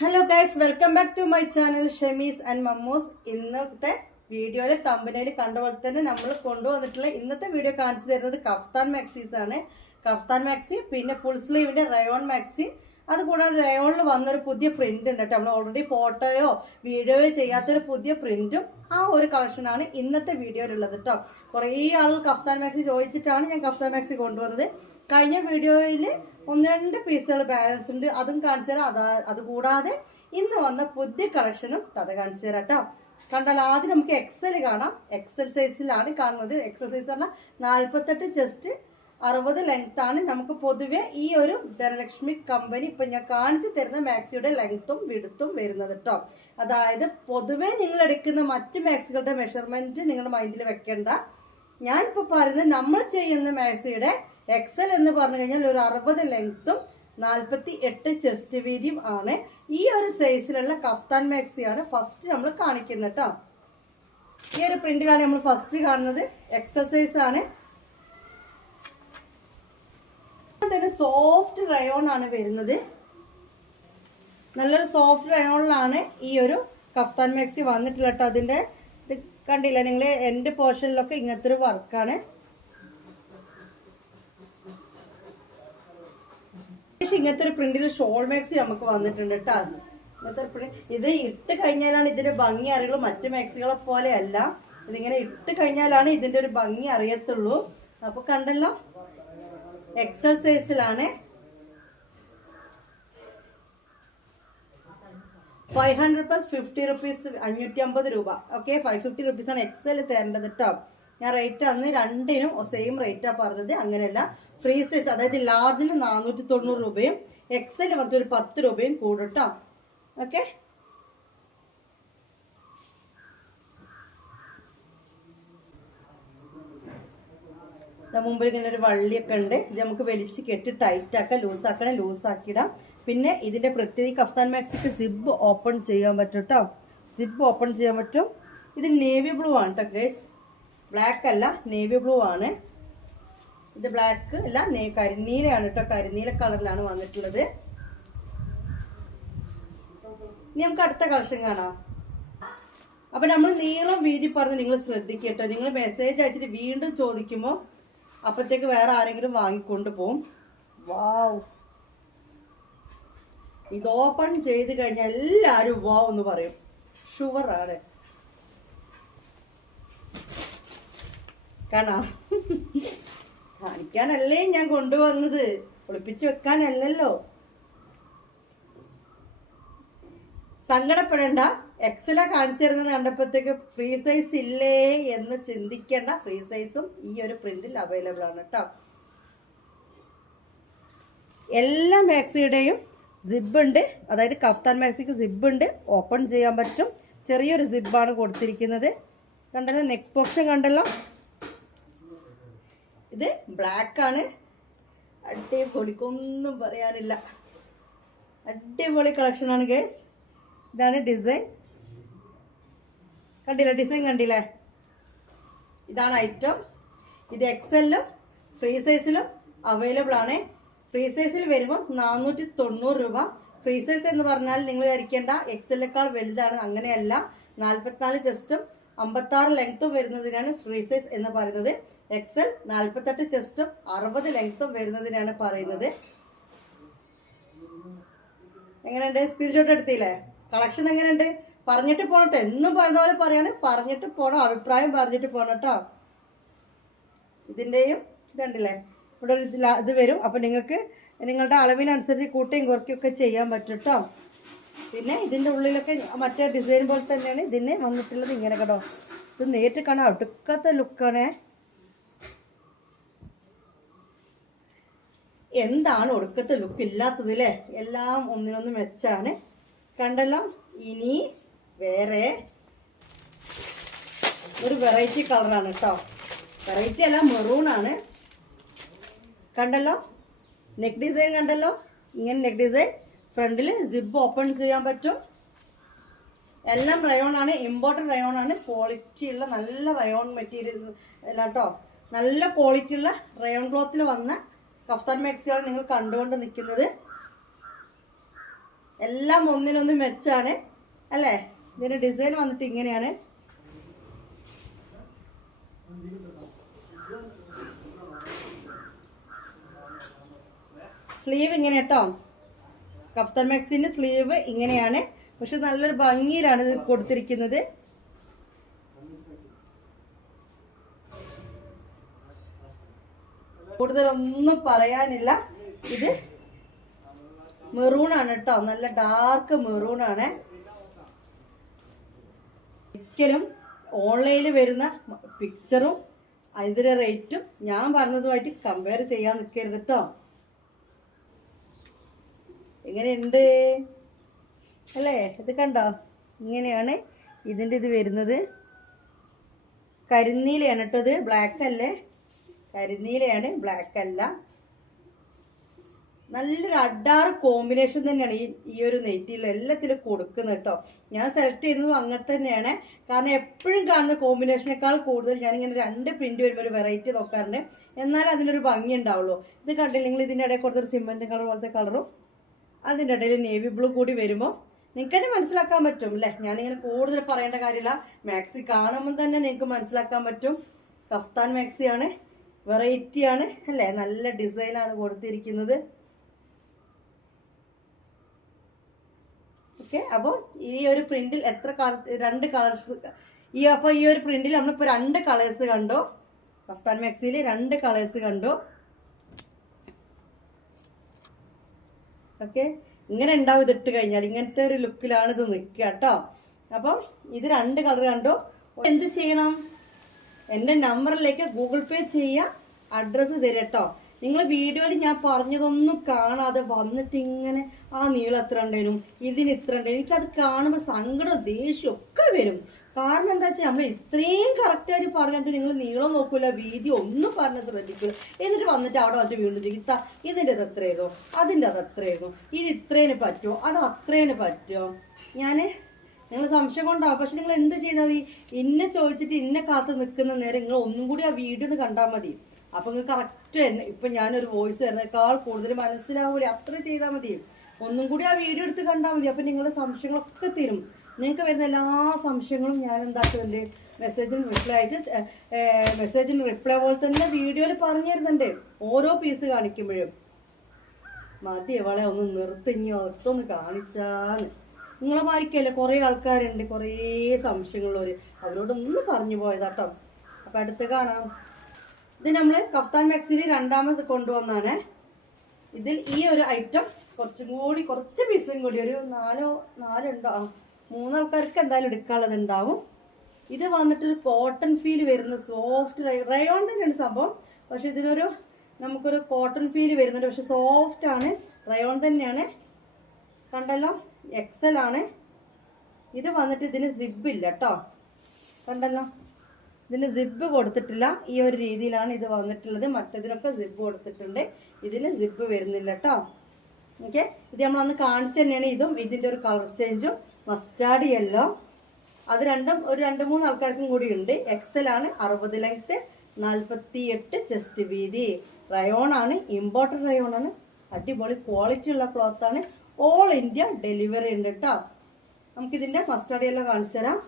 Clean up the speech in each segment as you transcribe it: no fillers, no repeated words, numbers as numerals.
Hello guys, welcome back to my channel Shemees and Mammoos. ഇന്നത്തെ വീഡിയോയിലെ തമ്പനയിൽ കണ്ട പോലെ തന്നെ നമ്മൾ കൊണ്ടുവന്നിട്ടുള്ള ഇന്നത്തെ വീഡിയോ കാണിച്ചു തരുന്നത് കഫ്താൻ മാക്സീസ് ആണ്. കഫ്താൻ മാക്സി, പിന്നെ ഫുൾ സ്ലീവിന്റെ റയോൺ മാക്സി, അതുകൂടാതെ റയോണിൽ വന്നൊരു പുതിയ പ്രിന്റ് ഉണ്ട് കേട്ടോ. നമ്മൾ ഓൾറെഡി ഫോട്ടോയോ വീഡിയോയോ ചെയ്യാത്തൊരു പുതിയ പ്രിന്റും ആ ഒരു കളക്ഷനാണ് ഇന്നത്തെ വീഡിയോയിലുള്ളത് കേട്ടോ. കുറേ ആളുകൾ കഫ്താൻ മാക്സി ചോദിച്ചിട്ടാണ് ഞാൻ കഫ്താൻ മാക്സി കൊണ്ടുവന്നത്. കഴിഞ്ഞ വീഡിയോയിൽ 1-2 പീസുകൾ ബാലൻസ് ഉണ്ട്, അതും കാണിച്ചു തരാം. അതുകൂടാതെ ഇന്ന് വന്ന പുതിയ കളക്ഷനും കഥ കാണിച്ചു തരാം കേട്ടോ. കണ്ടാൽ ആദ്യം നമുക്ക് എക്സൽ കാണാം. എക്സൽ സൈസിലാണ് കാണുന്നത്. എക്സൽ സൈസ് പറഞ്ഞാൽ 48 ചെസ്റ്റ് 60 ലെങ്ത് ആണ്. നമുക്ക് പൊതുവെ ഈ ഒരു ധനലക്ഷ്മി കമ്പനി ഇപ്പൊ ഞാൻ കാണിച്ചു തരുന്ന മാക്സിയുടെ ലെങ്ത്തും വിടുത്തും വരുന്നത് കേട്ടോ. അതായത് പൊതുവെ നിങ്ങൾ എടുക്കുന്ന മറ്റ് മാക്സികളുടെ മെഷർമെന്റ് നിങ്ങളുടെ മൈൻഡിൽ വെക്കേണ്ട. ഞാനിപ്പോൾ പറയുന്നത് നമ്മൾ ചെയ്യുന്ന മാക്സിയുടെ എക്സൽ എന്ന് പറഞ്ഞു കഴിഞ്ഞാൽ ഒരു 60 ലെങ്ത്തും 48 ചെസ്റ്റ് വീതിയും ആണ്. ഈ ഒരു സൈസിലുള്ള കഫ്താൻ മാക്സിയാണ് ഫസ്റ്റ് നമ്മൾ കാണിക്കുന്നത് കേട്ടോ. ഈ ഒരു പ്രിന്റിലാണ് നമ്മൾ ഫസ്റ്റ് കാണുന്നത്. എക്സൽ സൈസ് ആണ്. സോഫ്റ്റ് റയോൺ ആണ് വരുന്നത്. നല്ലൊരു സോഫ്റ്റ് റയോണിലാണ് ഈ ഒരു കഫ്താൻ മാക്സി വന്നിട്ടുള്ള കേട്ടോ. അതിന്റെ കണ്ടില്ല നിങ്ങൾ, എന്റെ പോർഷനിലൊക്കെ ഇങ്ങനത്തെ ഒരു വർക്കാണ്. ഇങ്ങനത്തെ ഒരു പ്രിന്റിൽ ഷോൾ മാക്സി നമുക്ക് വന്നിട്ടുണ്ട് കേട്ടോ. ഇങ്ങനത്തെ ഒരു പ്രിന്റ് ഇത് ഇട്ട് കഴിഞ്ഞാലാണ് ഇതിന്റെ ഭംഗി അറിയുള്ളൂ. മറ്റു മാക്സികളെ പോലെ അല്ല, ഇതിങ്ങനെ ഇട്ട് കഴിഞ്ഞാലാണ് ഇതിന്റെ ഒരു ഭംഗി അറിയത്തുള്ളൂ. അപ്പൊ കണ്ടല്ലോ, എക്സൽ സൈസിലാണ്. 500 + 50 റുപ്പീസ്, 550 രൂപ. ഓക്കെ, 550 റുപ്പീസാണ് എക്സൽ തരേണ്ടത് കേട്ടോ. ഞാൻ റേറ്റ് അന്ന് രണ്ടിനും സെയിം റേറ്റാ പറഞ്ഞത്. അങ്ങനെയല്ല, ഫ്രീ സൈസ് അതായത് ലാർജിന് 490 രൂപയും എക്സൽ മറ്റൊരു 10 രൂപയും കൂടും കേട്ടോ. ഓക്കെ, മുമ്പിൽ ഇങ്ങനെ ഒരു വള്ളിയൊക്കെ ഉണ്ട്. ഇത് നമുക്ക് വലിച്ച് കെട്ടി ടൈറ്റ് ആക്കാം, ലൂസാക്കണം, ലൂസാക്കിയിടാം. പിന്നെ ഇതിന്റെ പ്രത്യേക കഫ്താൻ മാക്സിക്ക് സിബ് ഓപ്പൺ ചെയ്യാൻ പറ്റും കേട്ടോ. സിബ് ഓപ്പൺ ചെയ്യാൻ പറ്റും. ഇത് നേവി ബ്ലൂ ആണ് കേട്ടോ ഗൈസ്, ബ്ലാക്ക് അല്ല, നേവി ബ്ലൂ ആണ്. ഇത് ബ്ലാക്ക് അല്ല, കരിനീലയാണ് കേട്ടോ. കരിനീല കളറിലാണ് വന്നിട്ടുള്ളത്. ഇനി നമുക്ക് അടുത്ത കളക്ഷൻ കാണാം. അപ്പൊ നമ്മൾ നീളം വീതി പറഞ്ഞ് നിങ്ങൾ ശ്രദ്ധിക്കട്ടോ. നിങ്ങൾ മെസ്സേജ് അയച്ചിട്ട് വീണ്ടും ചോദിക്കുമ്പോൾ അപ്പത്തേക്ക് വേറെ ആരെങ്കിലും വാങ്ങിക്കൊണ്ട് പോവും. വാവ്, ഇത് ഓപ്പൺ ചെയ്ത് കഴിഞ്ഞാൽ എല്ലാരും വാവ് എന്ന് പറയും. ഷുവറാണ്. കാണാ, കാണിക്കാനല്ലേ ഞാൻ കൊണ്ടുവന്നത്, ഒളിപ്പിച്ച് വെക്കാനല്ലല്ലോ. സങ്കടപ്പെടണ്ട. എക്സല കാണിച്ചു തരുന്നത് കണ്ടപ്പോഴത്തേക്ക് ഫ്രീ സൈസ് ഇല്ലേ എന്ന് ചിന്തിക്കേണ്ട. ഫ്രീ സൈസും ഈ ഒരു പ്രിന്റിൽ അവൈലബിൾ ആണ് കേട്ടോ. എല്ലാ മാക്സിയുടെയും സിബ് ഉണ്ട്. അതായത് കഫ്താൻ മാക്സിക്ക് സിബ് ഉണ്ട്, ഓപ്പൺ ചെയ്യാൻ പറ്റും. ചെറിയൊരു സിബാണ് കൊടുത്തിരിക്കുന്നത്. കണ്ടല്ലോ, നെക്ക് പോർഷൻ കണ്ടല്ലോ. ഇത് ബ്ലാക്ക് ആണ്. അടിപൊളിക്കൊന്നും പറയാനില്ല, അടിപൊളി കളക്ഷൻ ആണ് ഗൈസ്. ഇതാണ് ഡിസൈൻ. കണ്ടില്ല, ഡിസൈൻ കണ്ടില്ലേ? ഇതാണ് ഐറ്റം. ഇത് എക്സലിലും ഫ്രീ സൈസിലും അവൈലബിൾ ആണ്. ഫ്രീ സൈസിൽ വരുമ്പോൾ 490 രൂപ. ഫ്രീ സൈസ് എന്ന് പറഞ്ഞാൽ നിങ്ങൾ ധരിക്കേണ്ട എക്സലിനേക്കാൾ വലുതാണ്, അങ്ങനെയല്ല. 44 ചെസ്റ്റും 56 ലെങ്ത്തും വരുന്നതിനാണ് ഫ്രീ സൈസ് എന്ന് പറയുന്നത്. എക്സൽ 48 ചെസ്റ്റും 60 ലെങ്ത്തും വരുന്നതിനാണ് പറയുന്നത്. എങ്ങനെയുണ്ട്? സ്ക്രീൻഷോട്ട് എടുത്തില്ലേ? കളക്ഷൻ എങ്ങനെയുണ്ട്? പറഞ്ഞിട്ട് പോണട്ടോ. എന്നും പറയുന്ന പോലെ പറയാണ്, പറഞ്ഞിട്ട് പോണം, അഭിപ്രായം പറഞ്ഞിട്ട് പോണം കേട്ടോ. ഇതിൻ്റെയും ഇതുണ്ടല്ലേ, ഇവിടെ ഒരു ഇത് വരും. അപ്പം നിങ്ങൾക്ക് നിങ്ങളുടെ അളവിനനുസരിച്ച് കൂട്ടുകയും കുറയ്ക്കുകയൊക്കെ ചെയ്യാൻ പറ്റും കേട്ടോ. പിന്നെ ഇതിൻ്റെ ഉള്ളിലൊക്കെ മറ്റേ ഡിസൈൻ പോലെ തന്നെയാണ് ഇതിന് വന്നിട്ടുള്ളത്. ഇങ്ങനെ കേട്ടോ, ഇത് നേരിട്ട് കാണാൻ അടുക്കത്തെ ലുക്കാണേ. എന്താണ് ഒടുക്കത്തെ ലുക്ക് ഇല്ലാത്തത് അല്ലേ? എല്ലാം ഒന്നിനൊന്ന് മെച്ചാണ്. കണ്ടല്ലോ. ഇനി വേറെ ഒരു വെറൈറ്റി കളറാണ് കേട്ടോ. വെറൈറ്റി അല്ല, മെറൂൺ ആണ്. കണ്ടല്ലോ, നെക്ക് ഡിസൈൻ കണ്ടല്ലോ. ഇങ്ങനെ നെക്ക് ഡിസൈൻ. ഫ്രണ്ടിൽ സിബ് ഓപ്പൺ ചെയ്യാൻ പറ്റും. എല്ലാം റയോൺ ആണ്, ഇമ്പോർട്ടഡ് റയോൺ ആണ്. ക്വാളിറ്റി ഉള്ള നല്ല റയോൺ മെറ്റീരിയൽ അല്ല കേട്ടോ. നല്ല ക്വാളിറ്റി ഉള്ള റയോൺ ക്ലോത്തിൽ വന്ന കഫ്താൻ മാക്സിയാണ് നിങ്ങൾ കണ്ടുകൊണ്ട് നിൽക്കുന്നത്. എല്ലാം ഒന്നിനൊന്ന് മെച്ചാണ് അല്ലേ. ഇതിന്റെ ഡിസൈൻ വന്നിട്ട് ഇങ്ങനെയാണ്. സ്ലീവ് ഇങ്ങനെ കേട്ടോ. കഫ്താൻ മാക്സിന്റെ സ്ലീവ് ഇങ്ങനെയാണ്. പക്ഷെ നല്ലൊരു ഭംഗിയിലാണ് ഇത് കൊടുത്തിരിക്കുന്നത്. കൂടുതലൊന്നും പറയാനില്ല. ഇത് മെറൂണാണ് കേട്ടോ, നല്ല ഡാർക്ക് മെറൂണാണ്. ഒരിക്കലും ഓൺലൈനിൽ വരുന്ന പിക്ചറും അതിന്റെ റേറ്റും ഞാൻ പറഞ്ഞതുമായിട്ട് കമ്പയർ ചെയ്യാൻ നിൽക്കരുത് കേട്ടോ. എങ്ങനെയുണ്ട് അല്ലേ? ഇത് കണ്ടോ, ഇങ്ങനെയാണ് ഇതിൻ്റെ ഇത് വരുന്നത്. കരിനീലയാണ് കേട്ടോ ഇത്, ബ്ലാക്ക് അല്ലേ, കരിനീലയാണ്, ബ്ലാക്ക് അല്ല. നല്ലൊരു അഡാറ് കോമ്പിനേഷൻ തന്നെയാണ് ഈ ഒരു നെറ്റിയിൽ എല്ലാത്തിലും കൊടുക്കുന്നത് കേട്ടോ. ഞാൻ സെലക്ട് ചെയ്യുന്നതും അങ്ങനെ തന്നെയാണ്. കാരണം എപ്പോഴും കാണുന്ന കോമ്പിനേഷനേക്കാൾ കൂടുതൽ ഞാനിങ്ങനെ 2 പ്രിന്റ് വരുമ്പോൾ ഒരു വെറൈറ്റി നോക്കാറുണ്ട്. എന്നാലും അതിനൊരു ഭംഗി ഉണ്ടാവുള്ളൂ. ഇത് കണ്ടില്ലെങ്കിൽ ഇതിൻ്റെ ഇടയിൽ കൊടുത്തൊരു സിമെന്റ് കളർ പോലത്തെ കളറും അതിൻ്റെ ഇടയിൽ നേവി ബ്ലൂ കൂടി വരുമ്പോൾ നിങ്ങൾക്ക് തന്നെ മനസ്സിലാക്കാൻ പറ്റും അല്ലേ. ഞാനിങ്ങനെ കൂടുതൽ പറയേണ്ട കാര്യമില്ല. മാക്സി കാണുമ്പോൾ തന്നെ നിങ്ങൾക്ക് മനസ്സിലാക്കാൻ പറ്റും. കഫ്താൻ മാക്സിയാണ്, വെറൈറ്റിയാണ് അല്ലേ. നല്ല ഡിസൈനാണ് കൊടുത്തിരിക്കുന്നത്. ഓക്കെ, അപ്പോൾ ഈ ഒരു പ്രിന്റിൽ എത്ര കളർ, 2 കളേഴ്സ്. അപ്പോൾ ഈ ഒരു പ്രിന്റിൽ നമ്മളിപ്പോൾ 2 കളേഴ്സ് കണ്ടു. കഫ്താൻ മാക്സിയിൽ 2 കളേഴ്സ് കണ്ടു. ഓക്കെ, ഇങ്ങനെ ഉണ്ടാവും ഇതിട്ട് കഴിഞ്ഞാൽ. ഇങ്ങനത്തെ ഒരു ലുക്കിലാണ് ഇത് നിൽക്കുക കേട്ടോ. അപ്പം ഇത് 2 കളർ കണ്ടു. എന്ത് ചെയ്യണം? എൻ്റെ നമ്പറിലേക്ക് ഗൂഗിൾ പേ ചെയ്യുക, അഡ്രസ്സ് തരാം കേട്ടോ. നിങ്ങൾ വീഡിയോയിൽ ഞാൻ പറഞ്ഞതൊന്നും കാണാതെ വന്നിട്ട് ഇങ്ങനെ ആ നീളം എത്ര ഉണ്ടായിരുന്നു, ഇതിന് ഇത്ര ഉണ്ടായിരുന്നു, എനിക്കത് കാണുമ്പോൾ സങ്കടവും ദേഷ്യവും ഒക്കെ വരും. കാരണം എന്താ വെച്ചാൽ നമ്മൾ ഇത്രയും കറക്റ്റായിട്ട് പറഞ്ഞിട്ട് നിങ്ങൾ നീളം നോക്കൂല, വീതി ഒന്നും പറഞ്ഞ് ശ്രദ്ധിക്കില്ല. എന്നിട്ട് വന്നിട്ട് അവിടെ വന്നിട്ട് വീണ്ടും ചികിത്സ ഇതിൻ്റെ അത് എത്രയായിരുന്നു, അതിൻ്റെ അത് എത്രയായിരുന്നു, ഇത് ഇത്രേന് പറ്റുമോ, അത് അത്രേന് പറ്റുമോ. നിങ്ങൾ സംശയം കൊണ്ടാവും. പക്ഷെ നിങ്ങൾ എന്ത് ചെയ്താൽ മതി, ഇന്നെ ചോദിച്ചിട്ട് ഇന്നെ കാത്ത് നിൽക്കുന്ന നേരം നിങ്ങൾ ഒന്നും കൂടി ആ വീഡിയോ ഒന്ന് കണ്ടാൽ മതി. അപ്പം നിങ്ങൾ കറക്റ്റ് തന്നെ ഇപ്പം ഞാനൊരു വോയിസ് തരുന്നേക്കാൾ കൂടുതൽ മനസ്സിലാവൂലേ, അത്ര ചെയ്താൽ മതി. ഒന്നും കൂടി ആ വീഡിയോ എടുത്ത് കണ്ടാൽ മതി. അപ്പം നിങ്ങളുടെ സംശയങ്ങളൊക്കെ തീരും. നിങ്ങൾക്ക് വരുന്ന എല്ലാ സംശയങ്ങളും ഞാൻ എന്താക്കുന്നുണ്ട്, മെസ്സേജിന് റിപ്ലൈ പോലെ തന്നെ വീഡിയോയിൽ പറഞ്ഞു തരുന്നുണ്ട്. ഓരോ പീസ് കാണിക്കുമ്പോഴും മതി അവളെ ഒന്ന് നിർത്തിഞ്ഞോ ഒത്തൊന്ന് കാണിച്ചാന്ന്. നിങ്ങളെ മാറിക്കല്ലേ കുറേ ആൾക്കാരുണ്ട്, കുറേ സംശയങ്ങളുള്ളവർ, അവരോടൊന്ന് പറഞ്ഞു പോയതാട്ടോ. അപ്പം അടുത്ത് കാണാം. ഇത് നമ്മൾ കഫ്താൻ മാക്സിയിൽ 2ാമത് കൊണ്ടുവന്നാണ്. ഇതിൽ ഈ ഒരു ഐറ്റം കുറച്ച് പീസും കൂടി ഒരു 4 3 ആൾക്കാർക്ക് എന്തായാലും എടുക്കാനുള്ളത് ഉണ്ടാവും. ഇത് വന്നിട്ടൊരു കോട്ടൺ ഫീൽ വരുന്ന സോഫ്റ്റ് റയോൺ തന്നെയാണ് സംഭവം. പക്ഷെ ഇതിനൊരു നമുക്കൊരു കോട്ടൺ ഫീൽ വരുന്നുണ്ട്. പക്ഷെ സോഫ്റ്റ് ആണ്, റയോൺ തന്നെയാണ്. കണ്ടല്ലോ, XL ആണ്. ഇത് വന്നിട്ട് ഇതിന് സിബ് ഇല്ല കേട്ടോ. കണ്ടല്ലോ, ഇതിന് സിബ് കൊടുത്തിട്ടില്ല. ഈ ഒരു രീതിയിലാണ് ഇത് വന്നിട്ടുള്ളത്. മറ്റതിനൊക്കെ സിബ് കൊടുത്തിട്ടുണ്ട്, ഇതിന് സിബ് വരുന്നില്ല കേട്ടോ. ഓക്കെ, ഇത് നമ്മളന്ന് കാണിച്ചു തന്നെയാണ്. ഇതും ഇതിൻ്റെ ഒരു കളർ ചേഞ്ചും മസ്റ്റാർഡ് യെല്ലോ. അത് രണ്ടും ഒരു 2-3 ആൾക്കാർക്കും കൂടി ഉണ്ട്. XL ആണ്, 60 ലെങ്ത്ത്, 48 ചെസ്റ്റ് വീതി. റയോൺ ആണ്, ഇമ്പോർട്ടഡ് റയോൺ ആണ്. അടിപൊളി ക്വാളിറ്റി ഉള്ള ക്ലോത്ത് ആണ്. ഓൾ ഇന്ത്യ ഡെലിവറി ഉണ്ട് കേട്ടോ. നമുക്കിതിൻ്റെ മസ്റ്റാർഡ് യെല്ലോ കാണിച്ചു തരാം.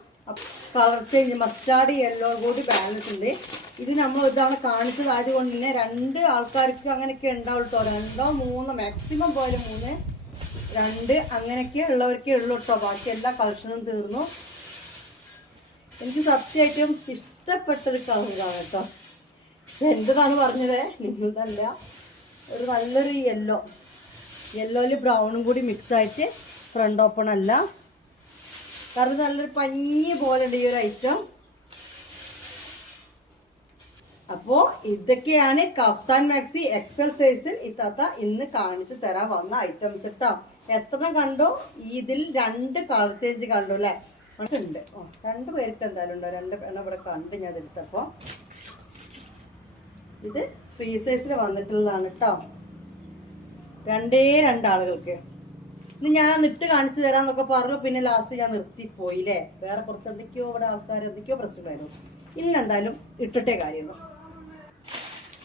കളർ ചേഞ്ച് മസ്റ്റാർഡ് യെല്ലോ കൂടി ബാലൻസ് ഉണ്ട്. ഇത് നമ്മൾ ഇതാണ് കാണിച്ചത് ആയതുകൊണ്ട് തന്നെ 2 ആൾക്കാർക്ക് അങ്ങനെയൊക്കെ ഉണ്ടാവും കേട്ടോ. 2-3 മാക്സിമം പോയാലും 3, 2 അങ്ങനെയൊക്കെ ഉള്ളവർക്കേ ഉള്ളൂ കേട്ടോ. ബാക്കി എല്ലാ കളക്ഷനും തീർന്നു. എനിക്ക് സത്യമായിട്ടും ഇഷ്ടപ്പെട്ടൊരു കളറാണ് കേട്ടോ. എന്താണ് പറഞ്ഞത്, നിങ്ങളതല്ല. ഒരു നല്ലൊരു യെല്ലോയിൽ ബ്രൗണും കൂടി മിക്സായിട്ട് ഫ്രണ്ട് ഓപ്പൺ അല്ല. കാരണം നല്ലൊരു പഞ്ഞി പോലെ ഉണ്ട് ഈ ഒരു ഐറ്റം. അപ്പോൾ ഇതൊക്കെയാണ് കഫ്താൻ മാക്സി XL സൈസിൽ ഇത്താത്ത ഇന്ന് കാണിച്ചു തരാൻ വന്ന ഐറ്റംസ് കേട്ടോ. എത്ര കണ്ടോ? ഇതിൽ 2 കളർ ചേഞ്ച് കണ്ടു അല്ലേ? ഉണ്ട്. 2 പേർക്ക് എന്തായാലും ഉണ്ടോ, 2 എണ്ണം ഇവിടെ കണ്ട് ഞാൻ എടുത്തപ്പോൾ. ഇത് ഫ്രീ സൈസിൽ വന്നിട്ടുള്ളതാണ് കേട്ടോ. 2 ആളുകൾക്ക്. ഇത് ഞാൻ ഇട്ട് കാണിച്ചു തരാന്നൊക്കെ പറഞ്ഞു, പിന്നെ ലാസ്റ്റ് ഞാൻ നിർത്തിപ്പോയില്ലേ. വേറെ കുറച്ച് എന്തൊക്കെയോ ഇവിടെ ആൾക്കാർ എന്തൊക്കെയോ പ്രശ്നമായിരുന്നു. ഇന്നെന്തായാലും ഇട്ടിട്ടേ കാര്യമുള്ളൂ.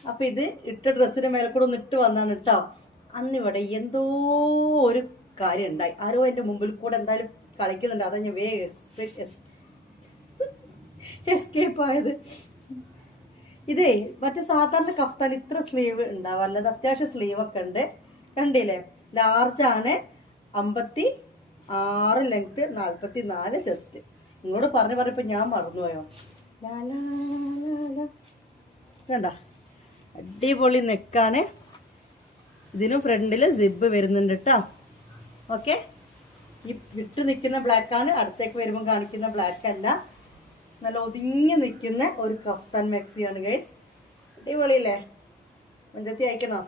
അപ്പം ഇത് ഇട്ട ഡ്രസ്സിന്റെ മേലെ കൂടെ ഒന്ന് ഇട്ട് വന്നാണ് കേട്ടോ. അന്നിവിടെ എന്തോ ഒരു കാര്യം ഉണ്ടായി. ആരോ എൻ്റെ മുമ്പിൽ കൂടെ എന്തായാലും കളിക്കുന്നുണ്ട്. അതാ ഞാൻ വേഗം എസ്കേപ്പ് ആയത്. ഇതേ മറ്റേ സാധാരണ കഫ്താൻ ഇത്ര സ്ലീവ് ഉണ്ടാവാറില്ല. അത് അത്യാവശ്യം സ്ലീവൊക്കെ ഉണ്ട്. കണ്ടില്ലേ? ലാർജാണ്, 56 ലെങ്ത്, 44 ചെസ്റ്റ്. നിങ്ങളോട് പറഞ്ഞപ്പോൾ ഞാൻ മറന്നുപോയോ? വേണ്ട, അടിപൊളി നെക്കാണ്. ഇതിനും ഫ്രണ്ടിൽ സിബ് വരുന്നുണ്ട് കേട്ടോ. ഓക്കെ, ഈ വിട്ട് നിൽക്കുന്ന ബ്ലാക്കാണ്, അടുത്തേക്ക് വരുമ്പോൾ കാണിക്കുന്ന ബ്ലാക്ക് അല്ല. നല്ല ഒതുങ്ങി നിൽക്കുന്ന ഒരു കഫ്താൻ മാക്സിയാണ് ഗൈസ്. അടിപൊളിയല്ലേ? മഞ്ചത്തി അയക്കുന്നോ?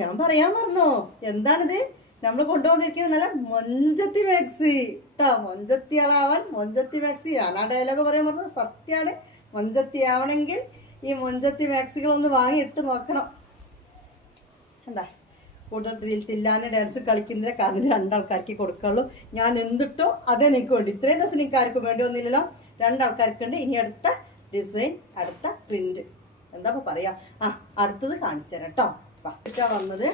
ഞാൻ പറയാൻ മറന്നോ, എന്താണിത് നമ്മൾ കൊണ്ടുവന്നിരിക്കുന്നത്? നല്ല മൊഞ്ചത്തി മാക്സി കേട്ടോ. മൊഞ്ചത്തിയാളാവാൻ മൊഞ്ചത്തി മാക്സി. ഞാൻ ആ ഡയലോഗ് പറയാൻ പറഞ്ഞു. സത്യമാണ്, മൊഞ്ചത്തി ആവണമെങ്കിൽ ഈ മൊഞ്ചത്തി മാക്സികളൊന്ന് വാങ്ങി ഇട്ട് നോക്കണം. എന്താ കൂടുതൽ തില്ലാന് ഡാൻസ് കളിക്കുന്നില്ല, കാരണം ഇത് 2 ആൾക്കാർക്ക് കൊടുക്കുള്ളൂ. ഞാൻ എന്തിട്ടോ അതേ എനിക്ക് വേണ്ടി. ഇത്രയും ദിവസം എനിക്ക് ആർക്കും വേണ്ടി വന്നില്ലല്ലോ. 2 ആൾക്കാർക്കുണ്ട്. ഇനി അടുത്ത ഡിസൈൻ, അടുത്ത പ്രിന്റ് എന്താ പറയാ, അടുത്തത് കാണിച്ചു തരാം കേട്ടോ. വന്നത്